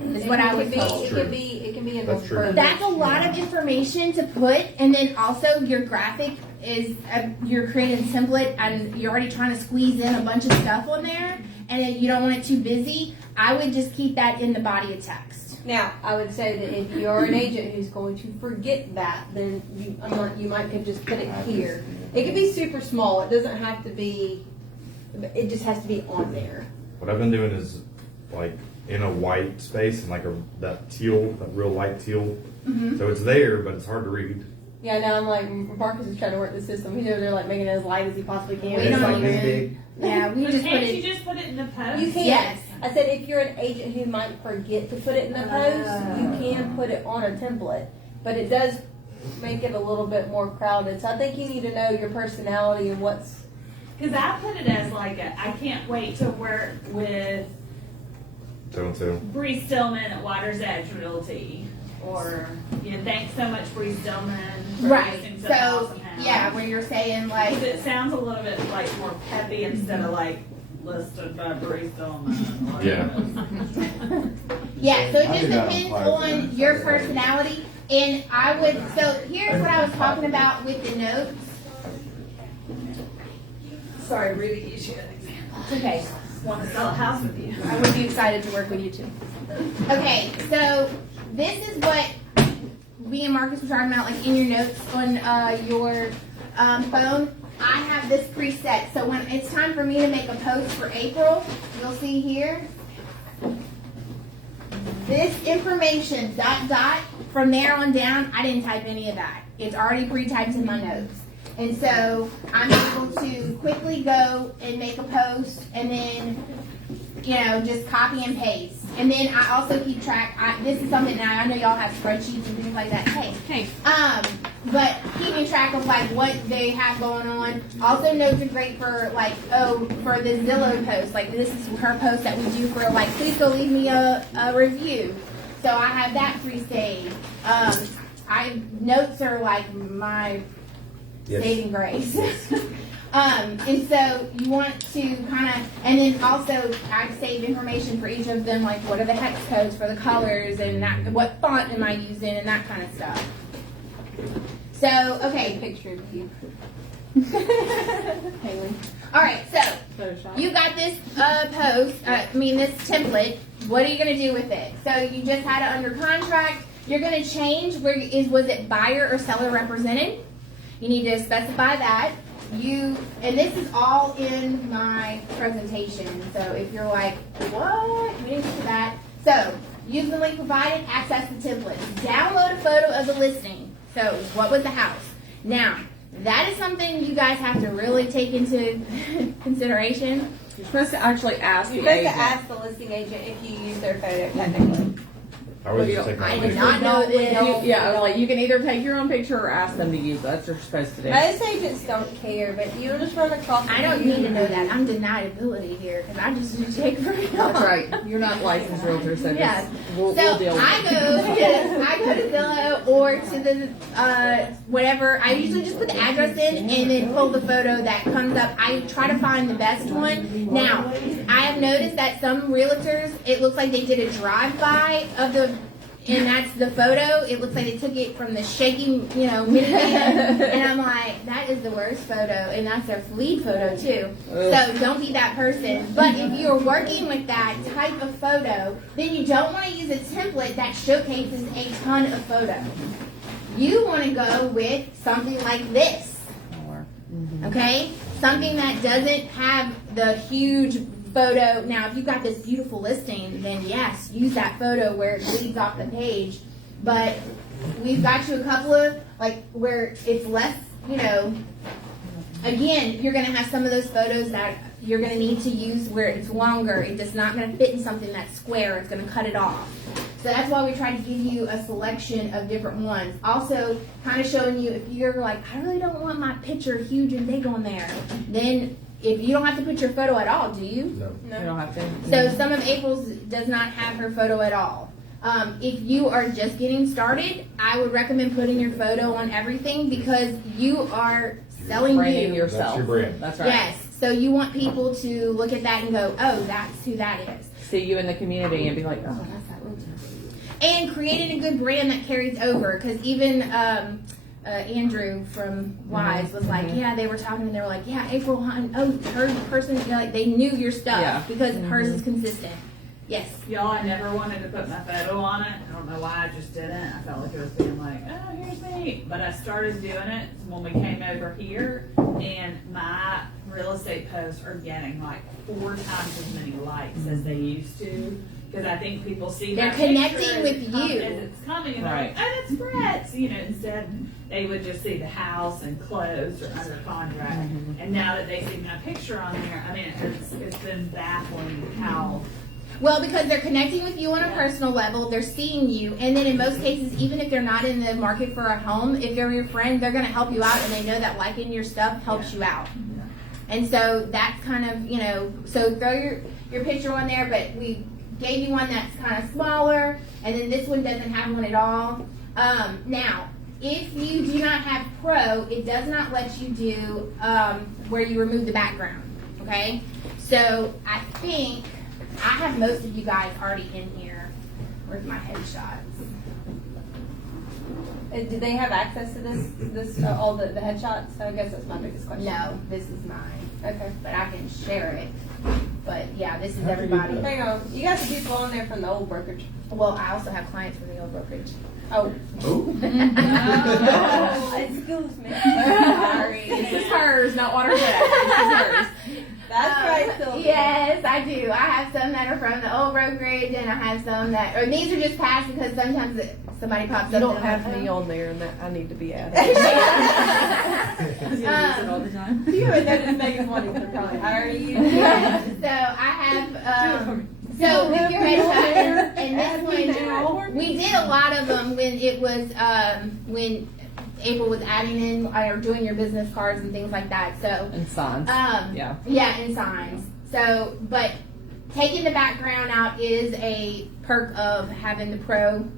Is what I was told. It can be in That's the true. front. That's a lot of information to put, and then also your graphic is you're creating a template and you're already trying to squeeze in a bunch of stuff on there, and then you don't want it too busy. I would just keep that in the body of text. Now, I would say that if you're an agent who's going to forget that, then you might could just put it here. It could be super small. It doesn't have to be. It just has to be on there. What I've been doing is like in a white space and like that real light teal. Mm-hmm. So it's there, but it's hard to read. Yeah, now I'm like, Marcus is trying to work the system. He's over there like making it as light as he possibly can. We It's don't like even- this big. Yeah, we But just put can't it. you just put it in the post? You can. Yes. I said if you're an agent who might forget to put it in the post, you can put it on a template. But it does make it a little bit more crowded. So I think you need to know your personality and what's. Because I put it as like I can't wait to work with So and so. Bree Stillman at Water's Edge Realty. Or, thanks so much, Bree Stillman. For Right. hosting such So awesome house. yeah, where you're saying like. Because it sounds a little bit like more peppy instead of like listed by Bree Stillman. Yeah. Yeah, so it I just do that on depends Fire on Business. your personality. And I would, so here's what I was talking about with the notes. Sorry, Ruby, you should have an example. It's okay. Want to sell a house with you. I would be excited to work with you too. Okay, so this is what me and Marcus were talking about, like in your notes on your phone. I have this preset, so when it's time for me to make a post for April, you'll see here. This information, ... from there on down, I didn't type any of that. It's already pre-typed in my notes. And so I'm able to quickly go and make a post and then, just copy and paste. And then I also keep track, this is something that I know y'all have spreadsheets and things like that. Hey. But keeping track of like what they have going on. Also notes are great for like, for the Zillow post. Like this is her post that we do for like, please go leave me a review. So I have that pre-saved. Notes are like my saving grace. And so you want to and then also I save information for each of them, like what are the hex codes for the colors and what font am I using and that kind of stuff. So, okay. Picture of you. All right, so you got this this template. What are you going to do with it? So you just had it under contract. You're going to change was it buyer or seller represented? You need to specify that. And this is all in my presentation. So if you're like, what? We didn't get to that. So use the link provided, access the template. Download a photo of the listing. So what was the house? Now, that is something you guys have to really take into consideration. You're supposed to actually ask the You're supposed agent. to ask the listing agent if you use their photo technically. I would just take I my did not know this. Like you can either take your own picture or ask them to use it. That's what you're supposed to do. Most agents don't care, but you'll just run across. I don't need to know that. I'm deniability here because I just do take for real. That's right. You're not licensed realtor, so Yes. we'll So deal with I go to Zillow or to the whatever. I usually just put the address in and then pull the photo that comes up. I try to find the best one. Now, I have noticed that some realtors, it looks like they did a drive-by of the. And that's the photo. It looks like they took it from the shaking, minivan. And I'm like, that is the worst photo. And that's their lead photo, too. So don't be that person. But if you're working with that type of photo, then you don't want to use a template that showcases a ton of photos. You want to go with something like this. Okay? Something that doesn't have the huge photo. Now, if you've got this beautiful listing, then yes, use that photo where it leads off the page. But we've got you a couple of, where it's less, again, you're going to have some of those photos that you're going to need to use where it's longer. It's just not going to fit in something that's square. It's going to cut it off. So that's why we try to give you a selection of different ones. Also, kind of showing you if you're like, I really don't want my picture huge and big on there, then if you don't have to put your photo at all, do you? No. You don't have to. So some of April's does not have her photo at all. If you are just getting started, I would recommend putting your photo on everything because you are selling Branding you. yourself. That's your brand. That's right. Yes. So you want people to look at that and go, oh, that's who that is. See you in the community and be like, oh, that's that realtor. And creating a good brand that carries over. Because even Andrew from Wise was like, yeah, they were talking and they were like, yeah, April Hunt, her person, they knew your stuff because hers is consistent. Yes. Y'all, I never wanted to put my photo on it. I don't know why, I just didn't. I felt like it was being like, oh, here's me. But I started doing it when we came over here, and my real estate posts are getting like 4 times as many likes as they used to. Because I think people see they're my connecting picture with you as it's coming, and they're like, oh, that's Brett's. Instead they would just see the house and closed or under contract. And now that they see my picture on there, I mean, it's been baffling how. Well, because they're connecting with you on a personal level, they're seeing you, and then in most cases, even if they're not in the market for a home, if they're your friend, they're going to help you out, and they know that liking your stuff helps you out. And so that's kind of, so throw your picture on there, but we gave you one that's kind of smaller, and then this one doesn't have one at all. Now, if you do not have Pro, it does not let you do where you remove the background, okay? So I think I have most of you guys already in here with my headshots. Do they have access to this all the headshots? So I guess that's my biggest question. No, this is mine. Okay. But I can share it. But yeah, this is everybody. Hang on. You got some people on there from the old brokerage. Well, I also have clients from the old brokerage. Oh. Oh. Excuse me. Sorry. This is hers, not what her dad. This is hers. That's right, Sylvia. Yes, I do. I have some that are from the old brokerage, and I have some that, or these are just passed because sometimes somebody pops You up. don't and have I'm like, me oh. on there, and that I need to be added. Use it all the time. You haven't noticed Megan's wanting to probably hire you. Yeah, so I have, so with your head and this one, we did a lot of them when it was, when April was adding in, or doing your business cards and things like that, so. And signs. Yeah. Yeah, and signs. So, but taking the background out is a perk of having the pro.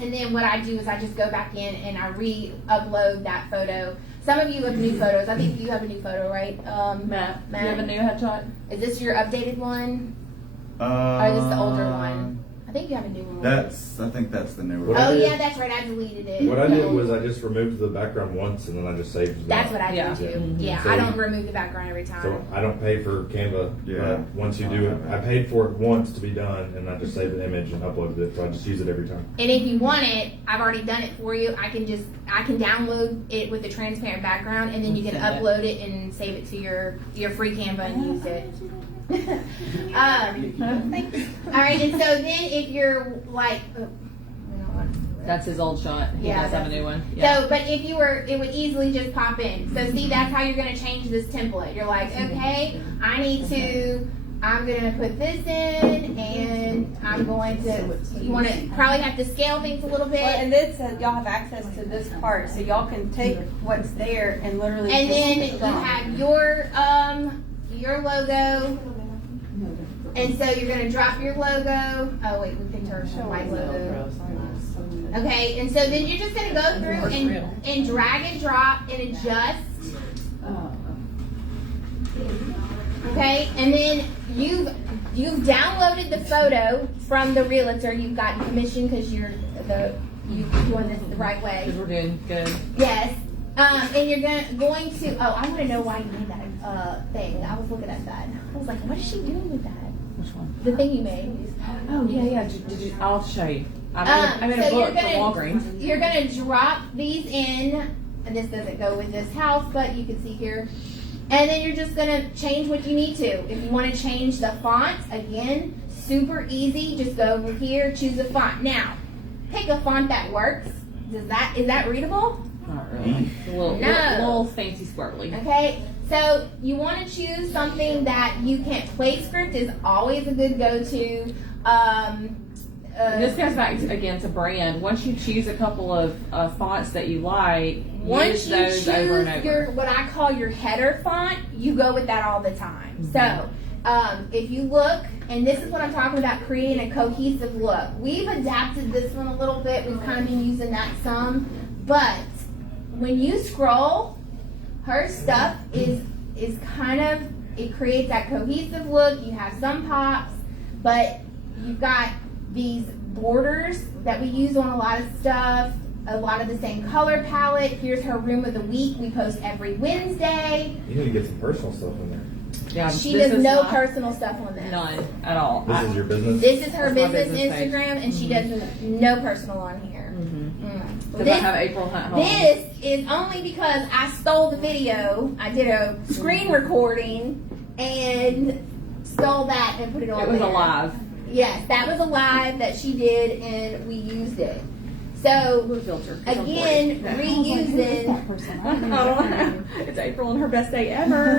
And then what I do is I just go back in and I re-upload that photo. Some of you have new photos. I think you have a new photo, right? Matt, do you have a new headshot? Is this your updated one? Or is this the older one? I think you have a new one. I think that's the newer What one. I Oh did- yeah, that's right. I deleted it. What I did was I just removed the background once and then I just saved it. That's what I do Yeah. too. Yeah, So- I don't remove the background every time. So I don't pay for Canva. Yeah. But once you do it, I paid for it once to be done, and I just saved the image and uploaded it. So I just use it every time. And if you want it, I've already done it for you. I can download it with a transparent background, and then you can Send it. upload it and save it to your free Canva and use it. All right, and so then if you're like, That's his old shot. He Yeah, does have a that's- new one. Yeah. so, but if you were, it would easily just pop in. So see, that's how you're gonna change this template. You're like, okay, I'm gonna put this in, and I'm going to, you wanna probably have to scale things a little bit. Well, and this says y'all have access to this part, so y'all can take what's there and literally. And just then put it you on. have your logo. And so you're gonna drop your logo. Oh wait, we picked our white logo. Okay, and so then you're just gonna go through and drag and drop and adjust. Okay, and then you've downloaded the photo from the realtor. You've gotten commission because you're doing this the right way. Because we're doing good. Yes. And you're going to. Oh, I want to know why you made that thing. I was looking at that. I was like, what is she doing with that? Which one? The thing you made. Oh yeah. Did you? I'll show you. I made a So book for Walgreens. you're gonna drop these in, and this doesn't go with this house, but you can see here. And then you're just gonna change what you need to. If you want to change the font, again, super easy. Just go over here, choose a font. Now, pick a font that works. Is that readable? Not really. A little fancy squirrely. Okay, so you want to choose something that you can. PlayScript is always a good go-to. This goes back again to brand. Once you choose a couple of fonts that you like, Once use you those over and choose over. your what I call your header font, you go with that all the time. So if you look, and this is what I'm talking about, creating a cohesive look. We've adapted this one a little bit. We've kind of been using that some, but when you scroll, her stuff is kind of, it creates that cohesive look. You have some pops, but you've got these borders that we use on a lot of stuff, a lot of the same color palette. Here's her room of the week. We post every Wednesday. You need to get some personal stuff in there. Yeah, She this does is no not- personal stuff on this. None at all. This is your business. This is her That's my business business page. Instagram, and she does no personal on here. Because I have April Hunt home. This is only because I stole the video. I did a screen recording and stole that and put it on It was there. a live. Yes, that was a live that she did, and we used it. So, Filter. again, reusing. I don't know. It's April and her best day ever.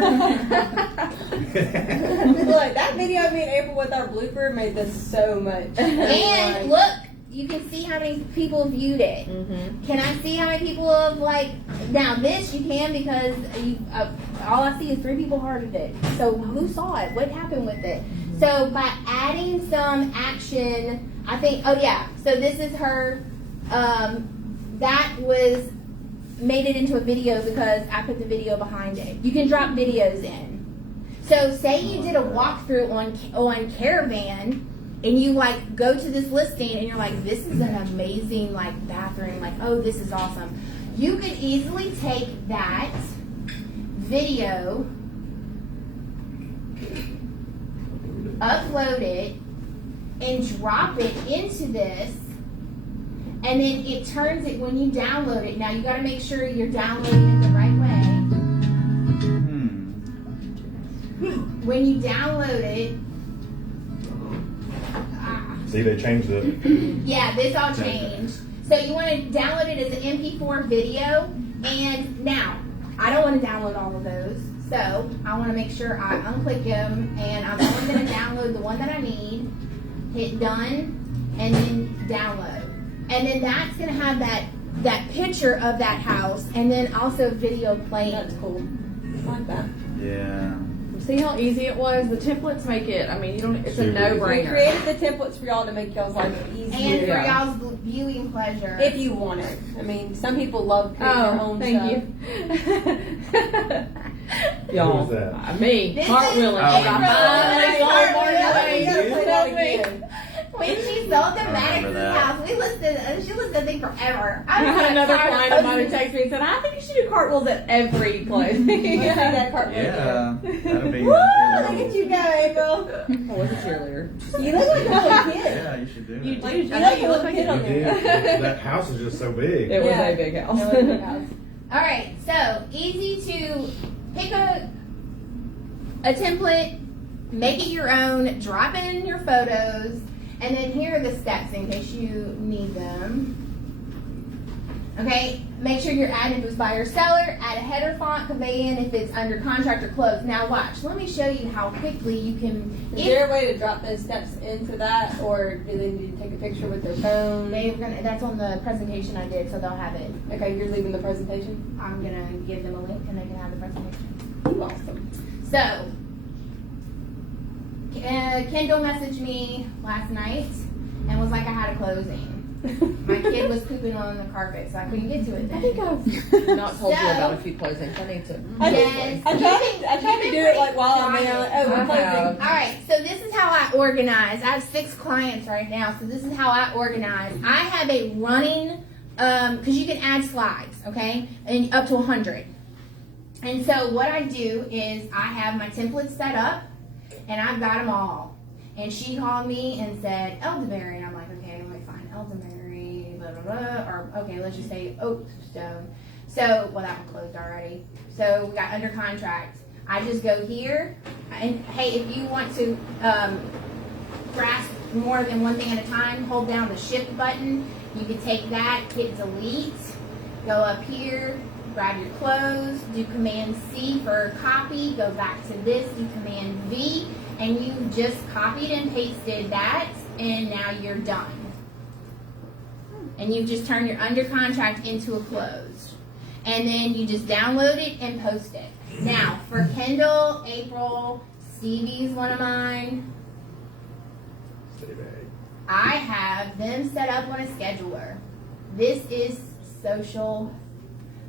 Look, that video of me and April with our blooper made this so much. And look, you can see how many people viewed it. Can I see how many people have now this you can because all I see is 3 people hearted it. So who saw it? What happened with it? So by adding some action, I think, oh yeah, so this is her, that was, made it into a video because I put the video behind it. You can drop videos in. So say you did a walkthrough on Caravan, and you go to this listing and you're like, this is an amazing bathroom, oh, this is awesome. You could easily take that video, upload it, and drop it into this, and then it turns it when you download it. Now you got to make sure you're downloading it the right way. When when you download it, See, they changed it. yeah, this all changed. So you want to download it as an MP4 video, and now I don't want to download all of those, so I want to make sure I unclick them, and I'm only going to download the one that I need. Hit done, and then download, and then that's going to have that picture of that house, and then also video playing. That's cool. I like that. Yeah. See how easy it was? The templates make it, I mean, you don't, it's a Super easy. We no-brainer. created the templates for y'all to make y'all's life And easier. for Yeah. y'all's viewing pleasure. If you want it. I mean, some people love creating their Oh, own thank stuff. you. Y'all, What was that? me, This cartwheeling. is I April. finally sold We gotta more play that again. When she sold the I remember Maddox's that. house, she listed the thing forever. I was had so another tired client of mine who texted me and said, I think you should do cartwheels at every closing. Let's see that cartwheel. Yeah. That'll be. Woo! Look at you go, April. I was a cheerleader. You look like a little kid. Yeah, you should do it. You do. Like, I you know look you a look little like kid you on It there. is. That house is just so big. It was Yeah. a big house. No, it's a big house. All right, so easy to pick a template, make it your own, drop it in your photos, and then here are the steps in case you need them. Okay, make sure you're adding if it's by your seller, add a header font, convey in if it's under contract or closed. Now watch, let me show you how quickly you can. Is there a way to drop those steps into that, or do they need to take a picture with their phone? That's on the presentation I did, so they'll have it. Okay, you're leaving the presentation? I'm gonna give them a link and they can have the presentation. You awesome. So, Kendall messaged me last night and was like, I had a closing. My kid was pooping on the carpet, so I couldn't get to it then. Not told you about a few closings. I need to. Yes. I tried to do it like while I'm there. Like, oh, we're closing. All right, so this is how I organize. I have 6 clients right now, so this is how I organize. I have a running, because you can add slides, okay, and up to 100. And so what I do is I have my templates set up, and I've got them all. And she called me and said, elderberry, and I'm like, okay, I'm like, fine, elderberry, blah, blah, blah, or okay, let's just say oak stone. So, well, that one closed already. So we got under contract. I just go here, and hey, if you want to grasp more than one thing at a time, hold down the shift button. You can take that, hit delete, go up here, grab your close, do Command C for copy, go back to this, do Command V, and you just copied and pasted that, and now you're done. And you just turn your under contract into a closed. And then you just download it and post it. Now, for Kendall, April, Stevie's one of mine, I have them set up on a scheduler. This is social,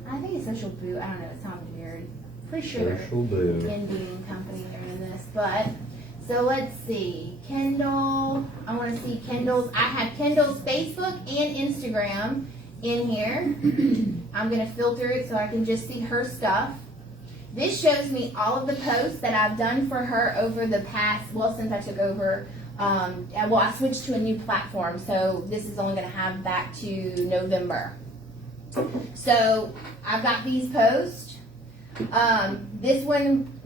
I think it's Social Boo, I don't know, it sounds weird. Pretty sure they're Social Boo. Indian company doing this, but so let's see. Kendall, I want to see Kendall's. I have Kendall's Facebook and Instagram in here. I'm going to filter it so I can just see her stuff. This shows me all of the posts that I've done for her over the past, well, since I took over. I switched to a new platform, so this is only going to have back to November. So I've got these posts. This one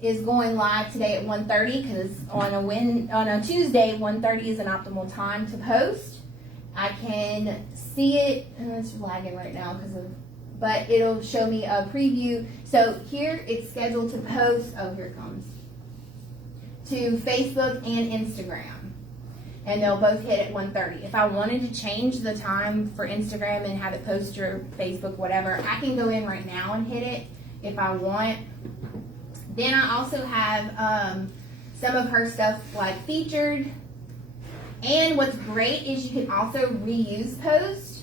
is going live today at 1:30 because on a Tuesday 1:30 is an optimal time to post. I can see it, and it's lagging right now but it'll show me a preview. So here it's scheduled to post. Oh, here it comes to Facebook and Instagram, and they'll both hit at 1:30. If I wanted to change the time for Instagram and have it post or Facebook, whatever, I can go in right now and hit it if I want. Then I also have some of her stuff like featured. And what's great is you can also reuse posts.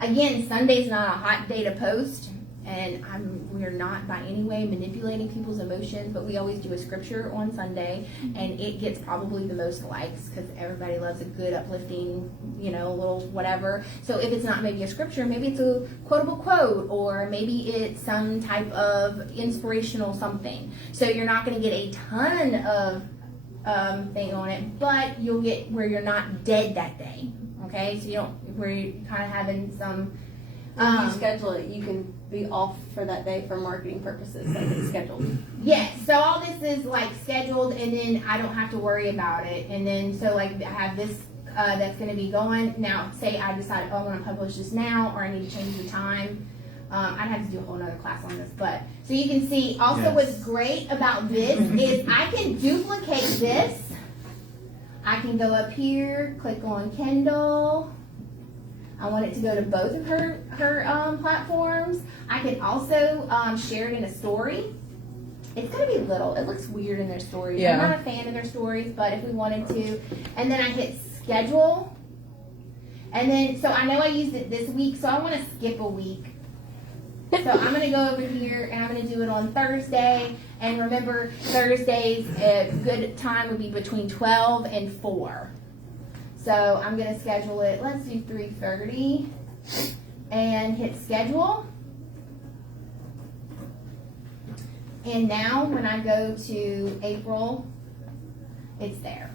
Again, Sunday's not a hot day to post, and we're not by any way manipulating people's emotions, but we always do a scripture on Sunday, and it gets probably the most likes because everybody loves a good uplifting, little whatever. So if it's not maybe a scripture, maybe it's a quotable quote, or maybe it's some type of inspirational something. So you're not going to get a ton of thing on it, but you'll get where you're not dead that day. Okay, so where you're kind of having some. If you schedule it, you can be off for that day for marketing purposes, like it's scheduled. Yes, so all this is like scheduled, and then I don't have to worry about it. And then so like I have this that's going to be going now. Say I decide, oh, I want to publish this now, or I need to change the time. I'd have to do a whole nother class on this, but so you can see. Also, Yes. what's great about this is I can duplicate this. I can go up here, click on Kendall. I want it to go to both of her platforms. I can also share it in a story. It's gonna be little. It looks weird in their stories. Yeah. I'm not a fan of their stories, but if we wanted to, and then I hit schedule, and then so I know I used it this week, so I want to skip a week. So I'm gonna go over here and I'm gonna do it on Thursday. And remember, Thursdays a good time would be between 12 and 4. So I'm gonna schedule it. Let's do 3:30 and hit schedule. And now when I go to April, it's there.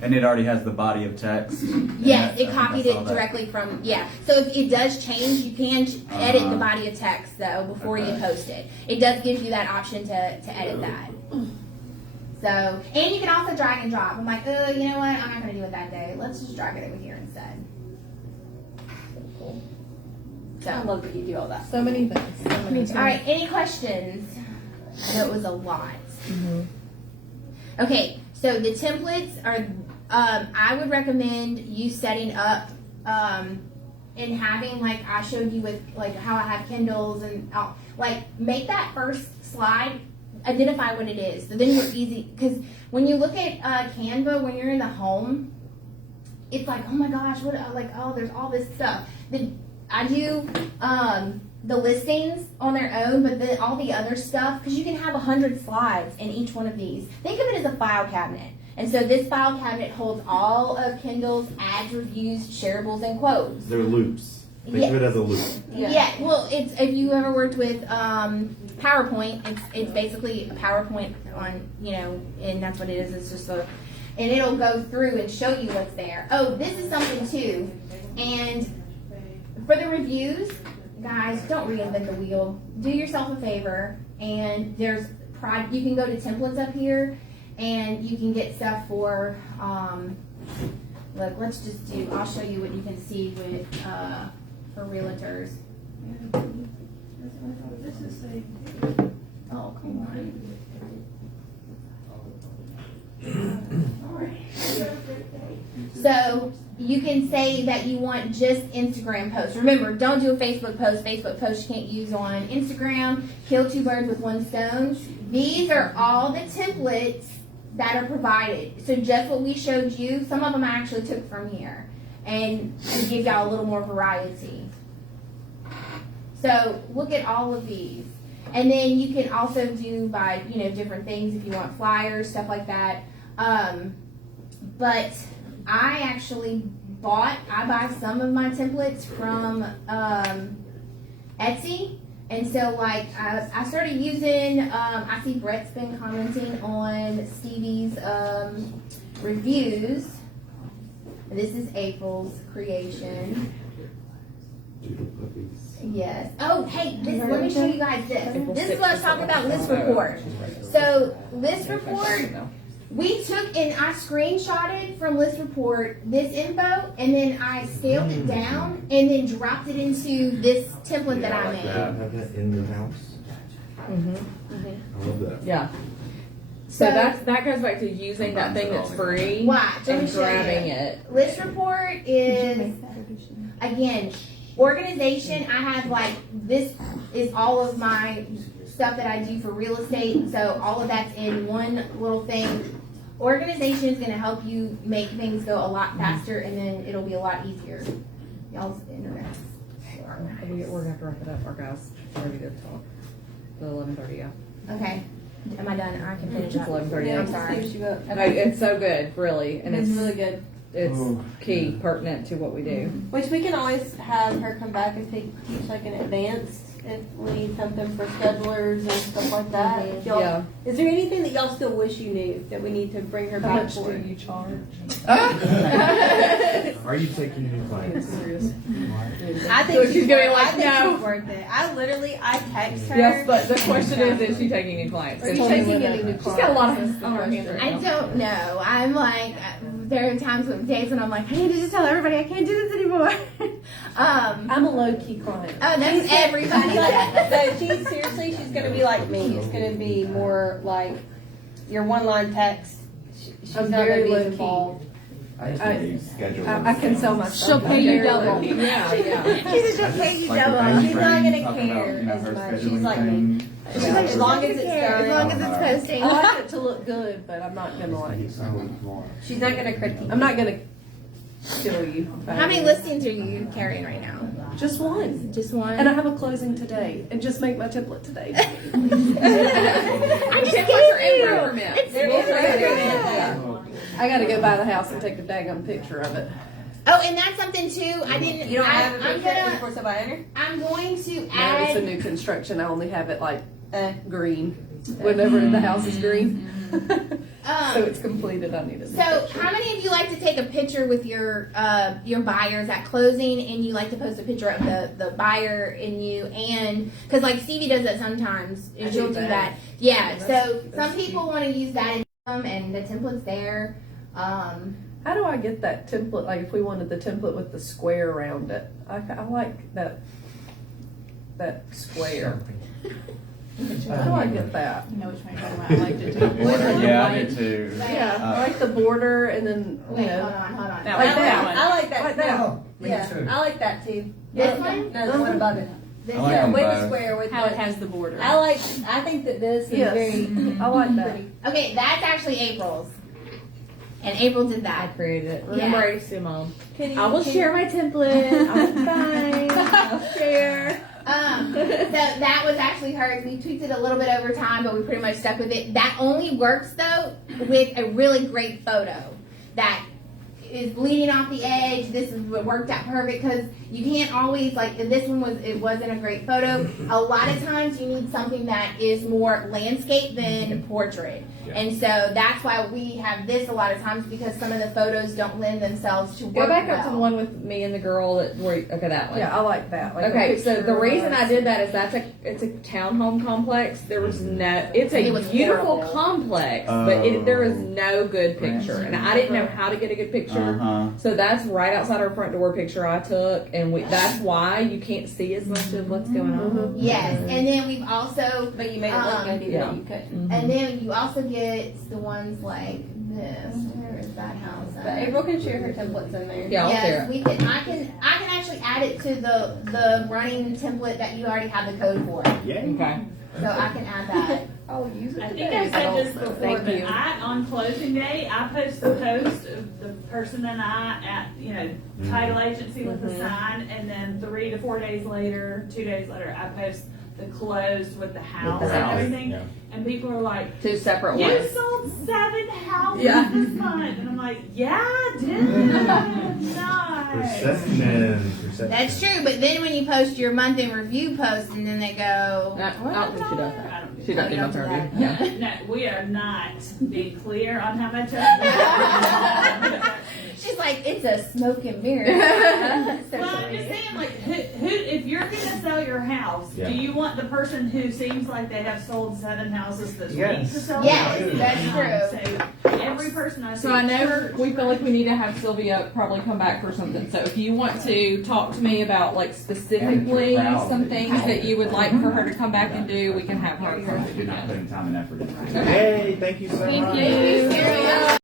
And it already has the body of text. Yes, Yeah, it I copied think I saw it that. directly from, yeah. So if it does change, you can edit the body of text though before you Okay. post it. It does give you that option to edit that. So, and you can also drag and drop. I'm like, you know what? I'm not going to do it that day. Let's just drag it over here instead. Cool. I So, love that you do all that. So many things. So many all right, any questions? I know it was a lot. Okay, so the templates are, I would recommend you setting up and having, like I showed you with like how I have Kindles and like make that first slide, identify what it is. So then you're easy, because when you look at Canva, when you're in the home, it's like, oh my gosh, what, like, oh, there's all this stuff. Then I do the listings on their own, but then all the other stuff, because you can have 100 slides in each one of these. Think of it as a file cabinet. And so this file cabinet holds all of Kindle's ads, reviews, shareables, and quotes. They're loops. Think Yeah. of it as a loop. Yeah. Well, it's if you ever worked with PowerPoint, it's basically a PowerPoint on, and that's what it is. It's just and it'll go through and show you what's there. Oh, this is something too. And for the reviews, guys, don't reinvent the wheel. Do yourself a favor, and you can go to templates up here, and you can get stuff for, look, I'll show you what you can see with, for realtors. Oh, come on. So you can say that you want just Instagram posts. Remember, don't do a Facebook post. Facebook post you can't use on Instagram. Kill two birds with one stone. These are all the templates that are provided. So just what we showed you, some of them I actually took from here, and to give y'all a little more variety. So look at all of these. And then you can also do by, different things if you want flyers, stuff like that. But I actually I buy some of my templates from Etsy. And so like I started using, I see Brett's been commenting on Stevie's reviews. This is April's creation. Yes. Oh, hey, let me show you guys this. This is what I was talking about, list report. So, list report, we took and I screenshotted from list report this info, and then I scaled it down, and then dropped it into this template that I made. Have that in your house. I love that. Yeah. So that goes back to using that thing that's free Watch, let me and show you. grabbing it. List report is, again, organization. I have this is all of my stuff that I do for real estate. So all of that's in one little thing. Organization is going to help you make things go a lot faster, and then it'll be a lot easier. Y'all's internet. We're gonna have to wrap it up. Our guys ready to talk. The 11:30. Yeah. Okay. Am I done? I can finish up. 11:30. I'm sorry. No, it's so good, really, and It's it's really good. It's key, pertinent to what we do. Which we can always have her come back and teach like an advanced definitely something for schedulers and stuff like that. If y'all- Yeah. Is there anything that y'all still wish you knew that we need to bring her How back much for? do you charge? Are you taking new clients? Serious. I think So she's gonna be like, I think no. she's worth it. I text her. Yes, but the question is she taking any clients? Are you 'Cause taking any new she's got a lot clients? of on her hands right I now. don't know. I'm like, there are times when days when I'm like, I need to just tell everybody I can't do this anymore. I'm a low-key client. Oh, that's everybody. So she's seriously, she's gonna be like me. It's gonna be more like your one-line text. She's I'm not very gonna be low-key. involved. I used to use schedule. I can sell myself. She'll pay you Very double. low-key. Yeah, yeah. She's just pay you Like the double. bank She's not friend gonna talking about, care you know, as her much. She's scheduling like me. thing. She's like, as long as it's As long done, as it's posting. I like it to look good, but I'm not gonna like. she's not gonna critique. I'm not gonna kill you. How many listings are you carrying right now? Just one. Just one. And I have a closing today, and just make my template today. I'm just Templates are kidding you. increment. It's There is increment. I gotta go by the house and take a daggum picture of it. Oh, and that's something too. I didn't. You don't have a I'm picture gonna. before somebody enter? I'm going to No, it's a add. new construction. I only have it like green. Whenever the house is green. So it's completed. I need a new So, picture. how many of you like to take a picture with your buyers at closing, and you like to post a picture of the buyer and you, and because like Stevie does that sometimes, I and she'll do do that. that. Yeah. Yeah, So that's some cute. people want to use that in them, and the template's there. How do I get that template? Like if we wanted the template with the square around it, I like that square. How do I get that? You know which one you're talking about. I liked it too. Yeah, I did too. Yeah, I like the border and then you Wait, know. hold on. That Like one, that. one. I like that. Like that. Yeah, I like that too. This one? No, the one above it. This I like Yeah, them with the both. square with How it the. has the border. I think that this is Yes. very I like that. pretty. Okay, that's actually April's, and April did that. Created it. Yeah. Remember, I used to Mom. Kitty, I will kitty. share my template. I'm fine. I'll share. So that was actually hers. We tweaked it a little bit over time, but we pretty much stuck with it. That only works though with a really great photo that is bleeding off the edge. This is what worked out perfect because you can't always like this one wasn't a great photo. A lot of times you need something that is more landscape than portrait. Yeah. And so that's why we have this a lot of times because some of the photos don't lend themselves to Go work back up to well. the one with me and the girl that were okay that one. Yeah, I like that. Like a Okay, so picture the of reason us. I did that is it's a townhome complex. There was no, it's a It was beautiful horrible. complex, but there is no good picture, and I didn't know how to get a good picture. So that's right outside our front door picture I took, and that's why you can't see as much of what's going on. Yes, and then we've also But you made it look good even yeah. though you couldn't. And then you also get the ones like this. Where is that house? But April can share her templates in there. Yeah, I'll share Yes, it. we can. I can actually add it to the running template that you already have the code for. Okay. So I can add that. I'll use it I today. think I said this don't, before, thank but you. on closing day, I post the post of the person and I at, title agency with the sign, and then 3 to 4 days later, 2 days later, I post the closed with the house and house, everything. yeah. And people are like, Two separate you ones. sold 7 houses Yeah. this month. And I'm like, yeah, I did. Nice. Perception. That's true, but then when you post your month in review post, and then they go, I don't think she does I that. don't do She doesn't We do don't do her that. review. Yeah. No, we are not being clear on how much I she's like, it's a smoke and mirror. So Well, I'm funny. just saying, like, who, if you're gonna sell your house, Yeah. do you want the person who seems like they have sold 7 houses this week Yes. to sell? Yes, yours? that's true. So every person I see. So I know church, we feel like we need to have Sylvia probably come back for something. So if you want to talk to me about like specifically some things that you would like for her to come back and do, we can have her. They did not put in time and effort into it. Hey, thank you so much. Thank you.